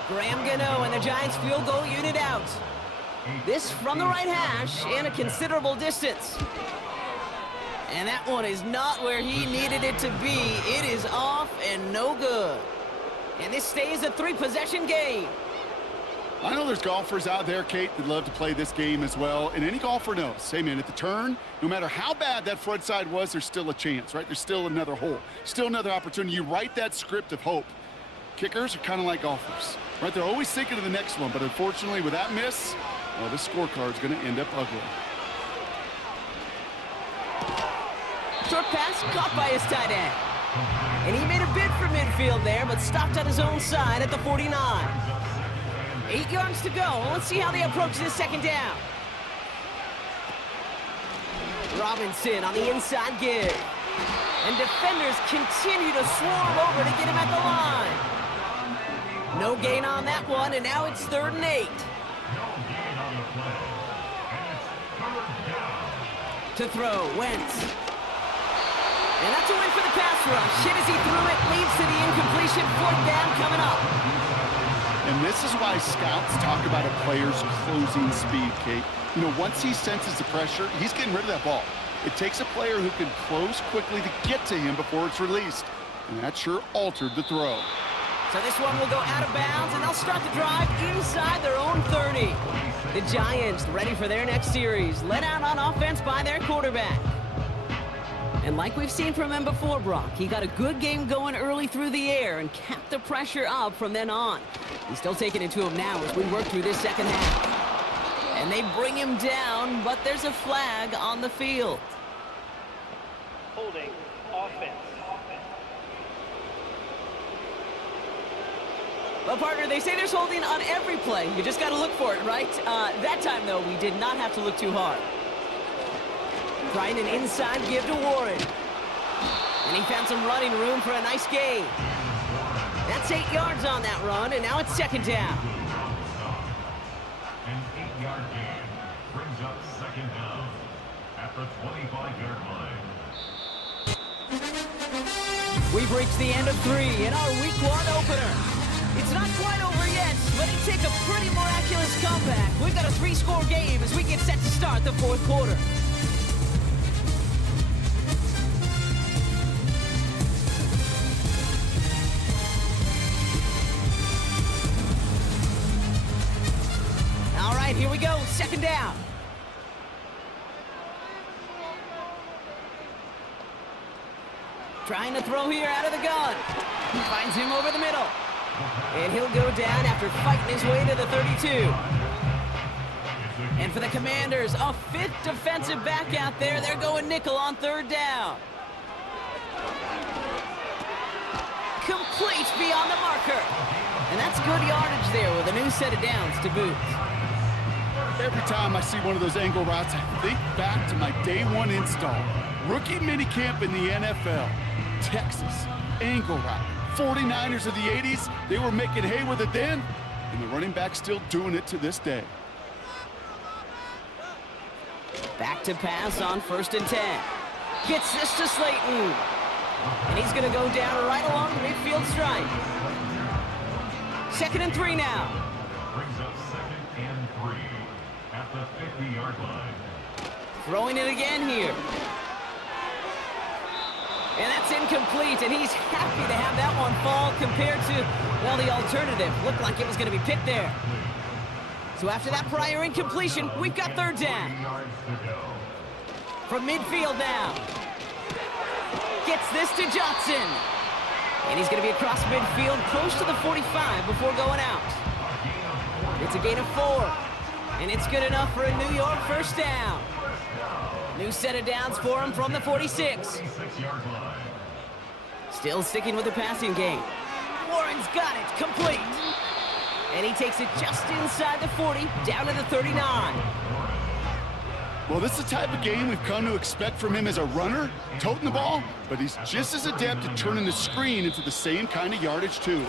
Graham Gano and the Giants field goal unit out. This from the right hash and a considerable distance. And that one is not where he needed it to be. It is off and no good. And this stays a 3-possession game. I know there's golfers out there, Kate, that love to play this game as well. And any golfer knows, hey, man, at the turn, no matter how bad that front side was, there's still a chance, right? There's still another hole, still another opportunity. You write that script of hope. Kickers are kind of like golfers, right? They're always thinking of the next one. But unfortunately, with that miss, well, this scorecard's going to end up ugly. Short pass caught by his tight end. And he made a bid for midfield there, but stopped on his own side at the 49. 8 yards to go. Let's see how they approach this 2nd down. Robinson on the inside give. And defenders continue to swarm over to get him at the line. No gain on that one, and now it's 3rd and 8. To throw, Wentz. And that's a win for the pass rush. Hit as he threw it, leads to the incompletion. 4th down coming up. And this is why scouts talk about a player's closing speed, Kate. You know, once he senses the pressure, he's getting rid of that ball. It takes a player who can close quickly to get to him before it's released. And that sure altered the throw. So this one will go out of bounds, and they'll start the drive inside their own 30. The Giants ready for their next series, led out on offense by their quarterback. And like we've seen from him before, Brock, he got a good game going early through the air and kept the pressure up from then on. He's still taking it to him now as we work through this second half. And they bring him down, but there's a flag on the field. Holding offense. Well, partner, they say there's holding on every play. You just got to look for it, right? That time, though, we did not have to look too hard. Trying an inside give to Warren. And he found some running room for a nice gain. That's 8 yards on that run, and now it's second down. An 8-yard gain brings up second down at the 25-yard line. We've reached the end of 3 in our Week 1 opener. It's not quite over yet, but it takes a pretty miraculous comeback. We've got a 3-score game as we get set to start the fourth quarter. All right, here we go, second down. Trying to throw here out of the gun. He finds him over the middle. And he'll go down after fighting his way to the 32. And for the Commanders, a 5th defensive back out there. They're going nickel on third down. Complete beyond the marker. And that's good yardage there with a new set of downs to boot. Every time I see one of those angle routes, I think back to my day 1 install. Rookie minicamp in the NFL. Texas, angle route. 49ers of the 80s, they were making hay with it then, and the running back's still doing it to this day. Back to pass on 1st and 10. Gets this to Slayton. And he's going to go down right along the midfield stripe. 2nd and 3 now. Brings up 2nd and 3 at the 50-yard line. Throwing it again here. And that's incomplete, and he's happy to have that one fall compared to, well, the alternative. Looked like it was going to be picked there. So after that prior incompletion, we've got third down. From midfield now. Gets this to Johnson. And he's going to be across midfield, close to the 45 before going out. It's a gain of 4. And it's good enough for a New York first down. New set of downs for him from the 46. Still sticking with the passing game. Warren's got it, complete. And he takes it just inside the 40, down to the 39. Well, this is the type of game we've come to expect from him as a runner, toting the ball, but he's just as adept at turning the screen into the same kind of yardage, too.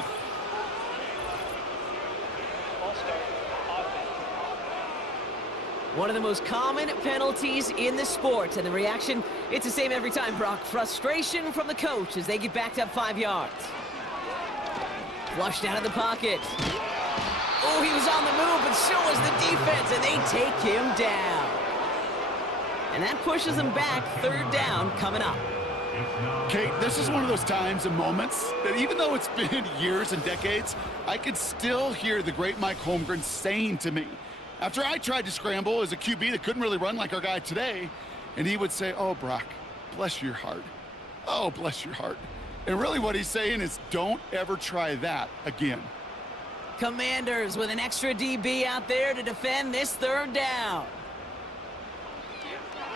One of the most common penalties in the sport, and the reaction, it's the same every time, Brock. Frustration from the coach as they get backed up 5 yards. Flushed out of the pocket. Oh, he was on the move, but so was the defense, and they take him down. And that pushes him back, third down coming up. Kate, this is one of those times and moments that even though it's been years and decades, I could still hear the great Mike Holmgren saying to me, after I tried to scramble as a QB that couldn't really run like our guy today, and he would say, "Oh, Brock, bless your heart. Oh, bless your heart." And really what he's saying is don't ever try that again. Commanders with an extra DB out there to defend this third down.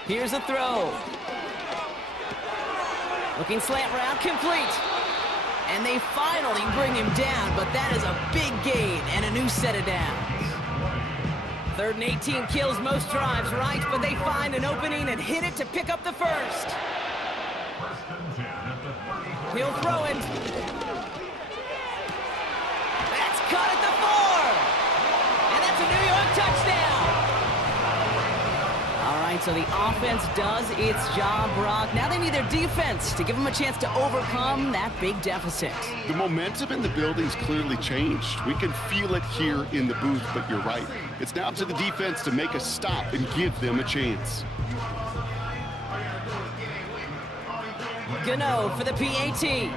Here's a throw. Looking slant route, complete. And they finally bring him down, but that is a big gain and a new set of downs. 3rd and 18 kills most drives, right? But they find an opening and hit it to pick up the first. He'll throw it. That's caught at the 4. And that's a New York touchdown. All right, so the offense does its job, Brock. Now they need their defense to give them a chance to overcome that big deficit. The momentum in the building's clearly changed. We can feel it here in the booth, but you're right. It's now up to the defense to make a stop and give them a chance. Gano for the PAT.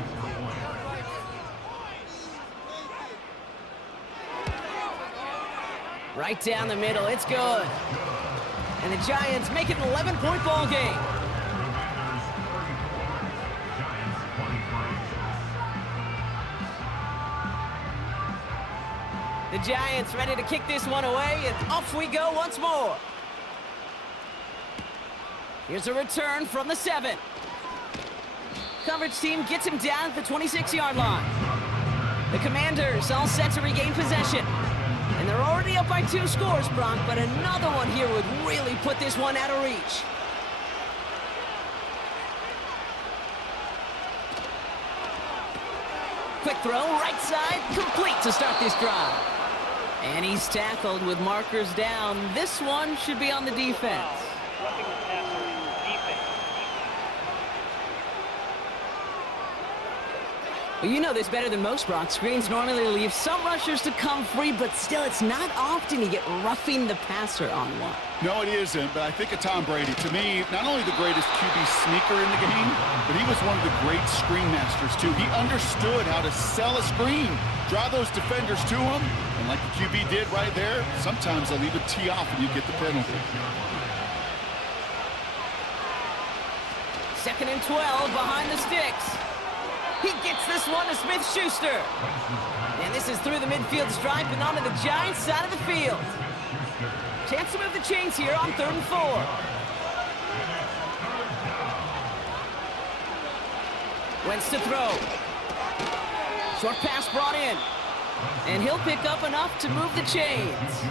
Right down the middle, it's good. And the Giants make it an 11-point ball game. The Giants ready to kick this one away, and off we go once more. Here's a return from the 7. Coverage team gets him down at the 26-yard line. The Commanders all set to regain possession. And they're already up by 2 scores, Bronk, but another one here would really put this one out of reach. Quick throw, right side, complete to start this drive. And he's tackled with markers down. This one should be on the defense. Roughing the passer, defense. Well, you know this better than most, Brock. Screens normally leave some rushers to come free, but still, it's not often you get roughing the passer on one. No, it isn't, but I think of Tom Brady. To me, not only the greatest QB sneaker in the game, but he was one of the great screen masters, too. He understood how to sell a screen, draw those defenders to him, and like the QB did right there, sometimes they'll leave a tee off and you get the penalty. 2nd and 12 behind the sticks. He gets this one to Smith-Schuster. And this is through the midfield stripe and onto the Giants side of the field. Chance to move the chains here on 3rd and 4. Wentz to throw. Short pass brought in. And he'll pick up enough to move the chains.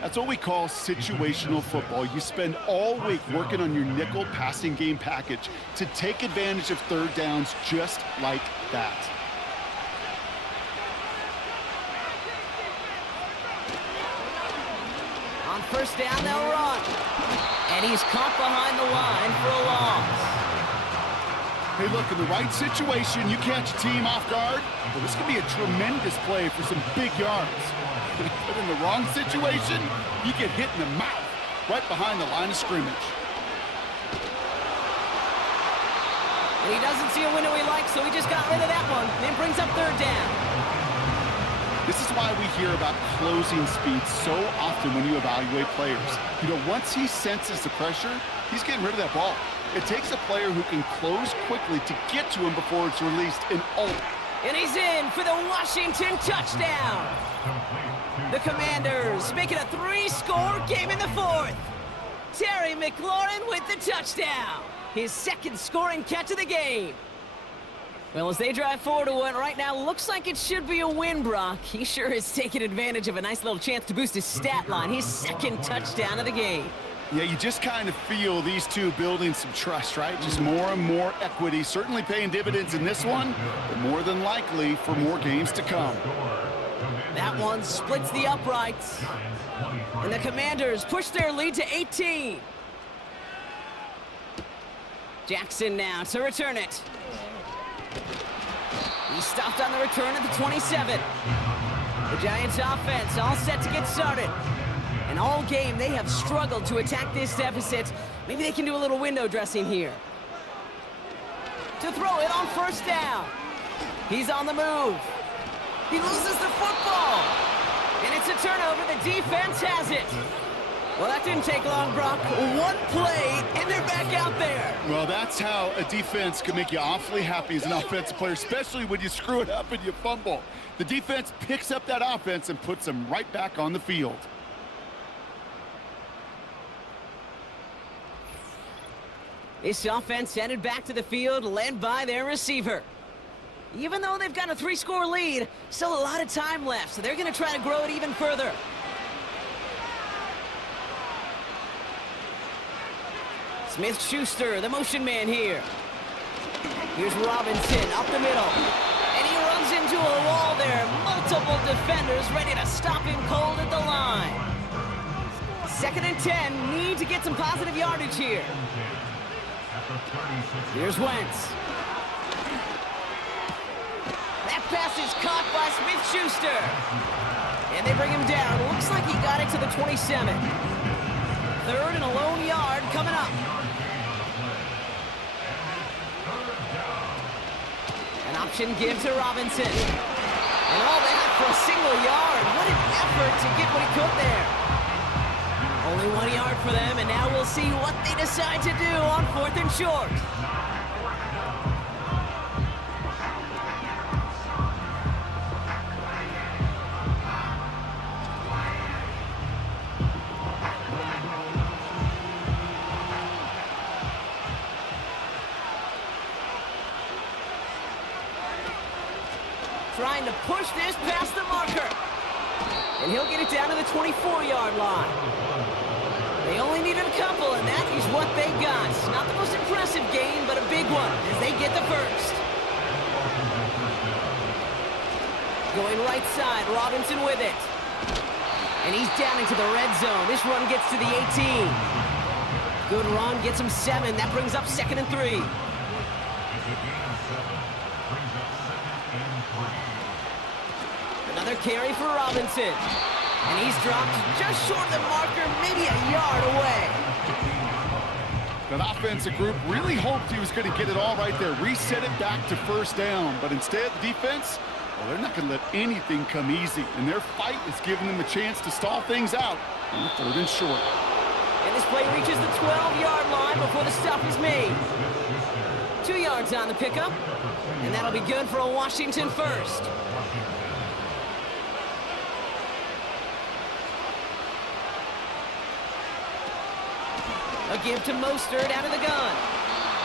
That's what we call situational football. You spend all week working on your nickel passing game package to take advantage of 3rd downs just like that. On 1st down, they'll run. And he's caught behind the line for a loss. Hey, look, in the right situation, you catch a team off guard. Well, this could be a tremendous play for some big yards. But in the wrong situation, you get hit in the mouth right behind the line of scrimmage. And he doesn't see a window he likes, so he just got rid of that one. Then brings up 3rd down. This is why we hear about closing speed so often when you evaluate players. You know, once he senses the pressure, he's getting rid of that ball. It takes a player who can close quickly to get to him before it's released. And And he's in for the Washington touchdown. The Commanders make it a 3-score game in the 4th. Terry McLaurin with the touchdown. His 2nd scoring catch of the game. Well, as they drive forward to one right now, looks like it should be a win, Brock. He sure is taking advantage of a nice little chance to boost his stat line. His 2nd touchdown of the game. yeah, you just kind of feel these two building some trust, right? Just more and more equity, certainly paying dividends in this one, but more than likely for more games to come. That one splits the uprights. And the Commanders push their lead to 18. Jackson now to return it. He stopped on the return at the 27. The Giants offense all set to get started. And all game they have struggled to attack this deficit. Maybe they can do a little window dressing here. To throw it on 1st down. He's on the move. He loses the football. And it's a turnover. The defense has it. Well, that didn't take long, Brock. One play, and they're back out there. Well, that's how a defense can make you awfully happy as an offensive player, especially when you screw it up and you fumble. The defense picks up that offense and puts them right back on the field. This offense headed back to the field, led by their receiver. Even though they've got a 3-score lead, still a lot of time left, so they're going to try to grow it even further. Smith-Schuster, the motion man here. Here's Robinson up the middle. And he runs into a wall there. Multiple defenders ready to stop him cold at the line. 2nd and 10, need to get some positive yardage here. Here's Wentz. That pass is caught by Smith-Schuster. And they bring him down. Looks like he got it to the 27. 3rd and a lone yard coming up. An option give to Robinson. And all that for a single yard. What an effort to get what he could there. Only 1 yard for them, and now we'll see what they decide to do on 4th and short. trying to push this past the marker. And he'll get it down to the 24-yard line. They only needed a couple, and that is what they got. Not the most impressive gain, but a big one as they get the first. Going right side, Robinson with it. And he's down into the red zone. This run gets to the 18. Good run, gets him 7. That brings up 2nd and 3. Another carry for Robinson. And he's dropped just short of the marker, maybe a yard away. That offensive group really hoped he was going to get it all right there, reset it back to first down. But instead, the defense, well, they're not going to let anything come easy. And their fight is giving them a chance to stall things out on the 3rd and short. And this play reaches the 12-yard line before the stop is made. 2 yards on the pickup. And that'll be good for a Washington first. A give to Mostert out of the gun.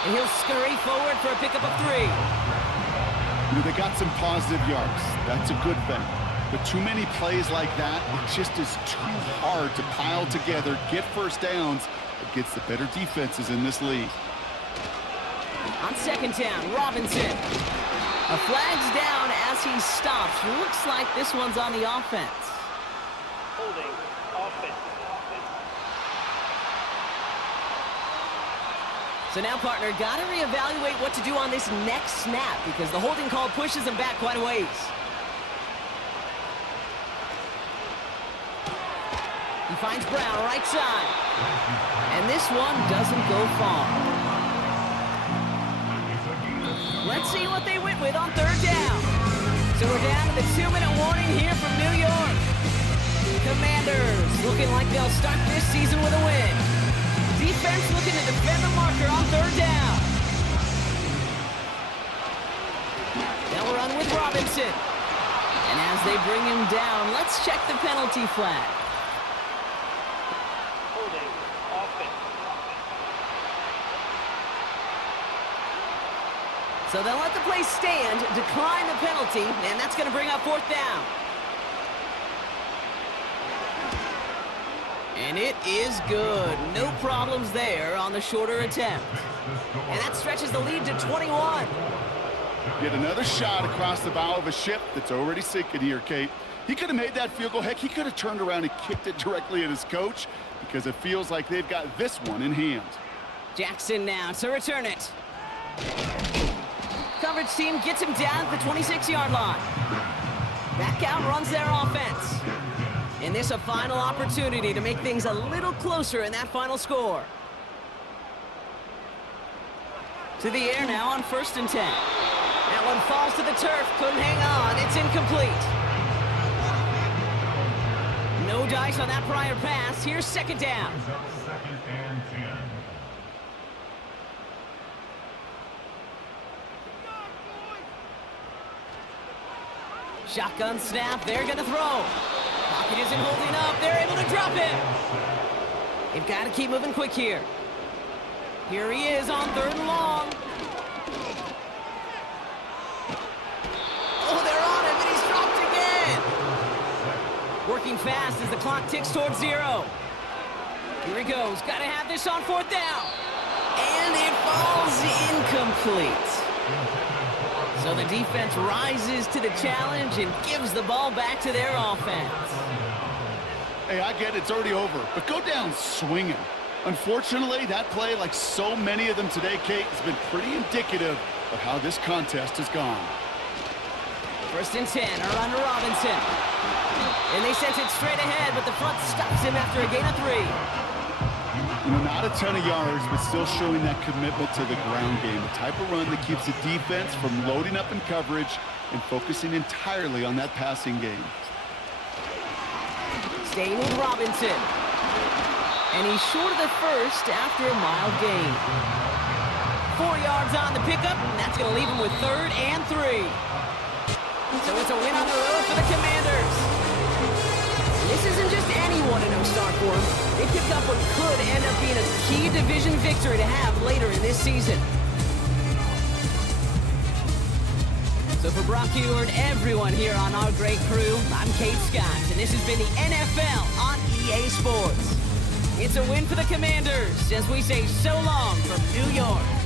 And he'll scurry forward for a pickup of 3. They got some positive yards. That's a good thing. But too many plays like that, it just is too hard to pile together, get first downs against the better defenses in this league. On 2nd down, Robinson. A flag's down as he stops. Looks like this one's on the offense. Holding offense. So now, partner, got to reevaluate what to do on this next snap because the holding call pushes him back quite a ways. He finds Brown right side. And this one doesn't go far. Let's see what they went with on 3rd down. So we're down to the 2-minute warning here from New York. Commanders looking like they'll start this season with a win. Defense looking to defend the marker on 3rd down. They'll run with Robinson. And as they bring him down, let's check the penalty flag. Holding offense. So they'll let the play stand, decline the penalty, and that's going to bring up 4th down. And it is good. No problems there on the shorter attempt. And that stretches the lead to 21. Get another shot across the bow of a ship that's already sinking here, Kate. He could have made that field goal. Heck, he could have turned around and kicked it directly at his coach because it feels like they've got this one in hand. Jackson now to return it. Coverage team gets him down at the 26-yard line. Back out runs their offense. And this a final opportunity to make things a little closer in that final score. To the air now on 1st and 10. That one falls to the turf, couldn't hang on, it's incomplete. No dice on that prior pass, here's 2nd down. 2nd and 10. Shotgun snap, they're gonna throw. Pocket isn't holding up. They're able to drop it. They've got to keep moving quick here. Here he is on 3rd and long. Oh, they're on him, and he's dropped again. Working fast as the clock ticks towards 0. Here he goes. Got to have this on 4th down. And it falls incomplete. So the defense rises to the challenge and gives the ball back to their offense. Hey, I get it's already over, but go down swinging. Unfortunately, that play, like so many of them today, Kate, has been pretty indicative of how this contest has gone. 1st and 10, a run to Robinson. And they sent it straight ahead, but the front stops him after a gain of 3. You know, not a ton of yards, but still showing that commitment to the ground game. The type of run that keeps the defense from loading up in coverage and focusing entirely on that passing game. Staying with Robinson. And he's short of the first after a mild gain. 4 yards on the pickup, and that's going to leave him with 3rd and 3. So it's a win on the road for the Commanders. This isn't just anyone in no start for them. They picked up what could end up being a key division victory to have later in this season. So for Brock Ewart, everyone here on our great crew, I'm Kate Scott, and this has been the NFL on EA Sports. It's a win for the Commanders as we say so long from New York.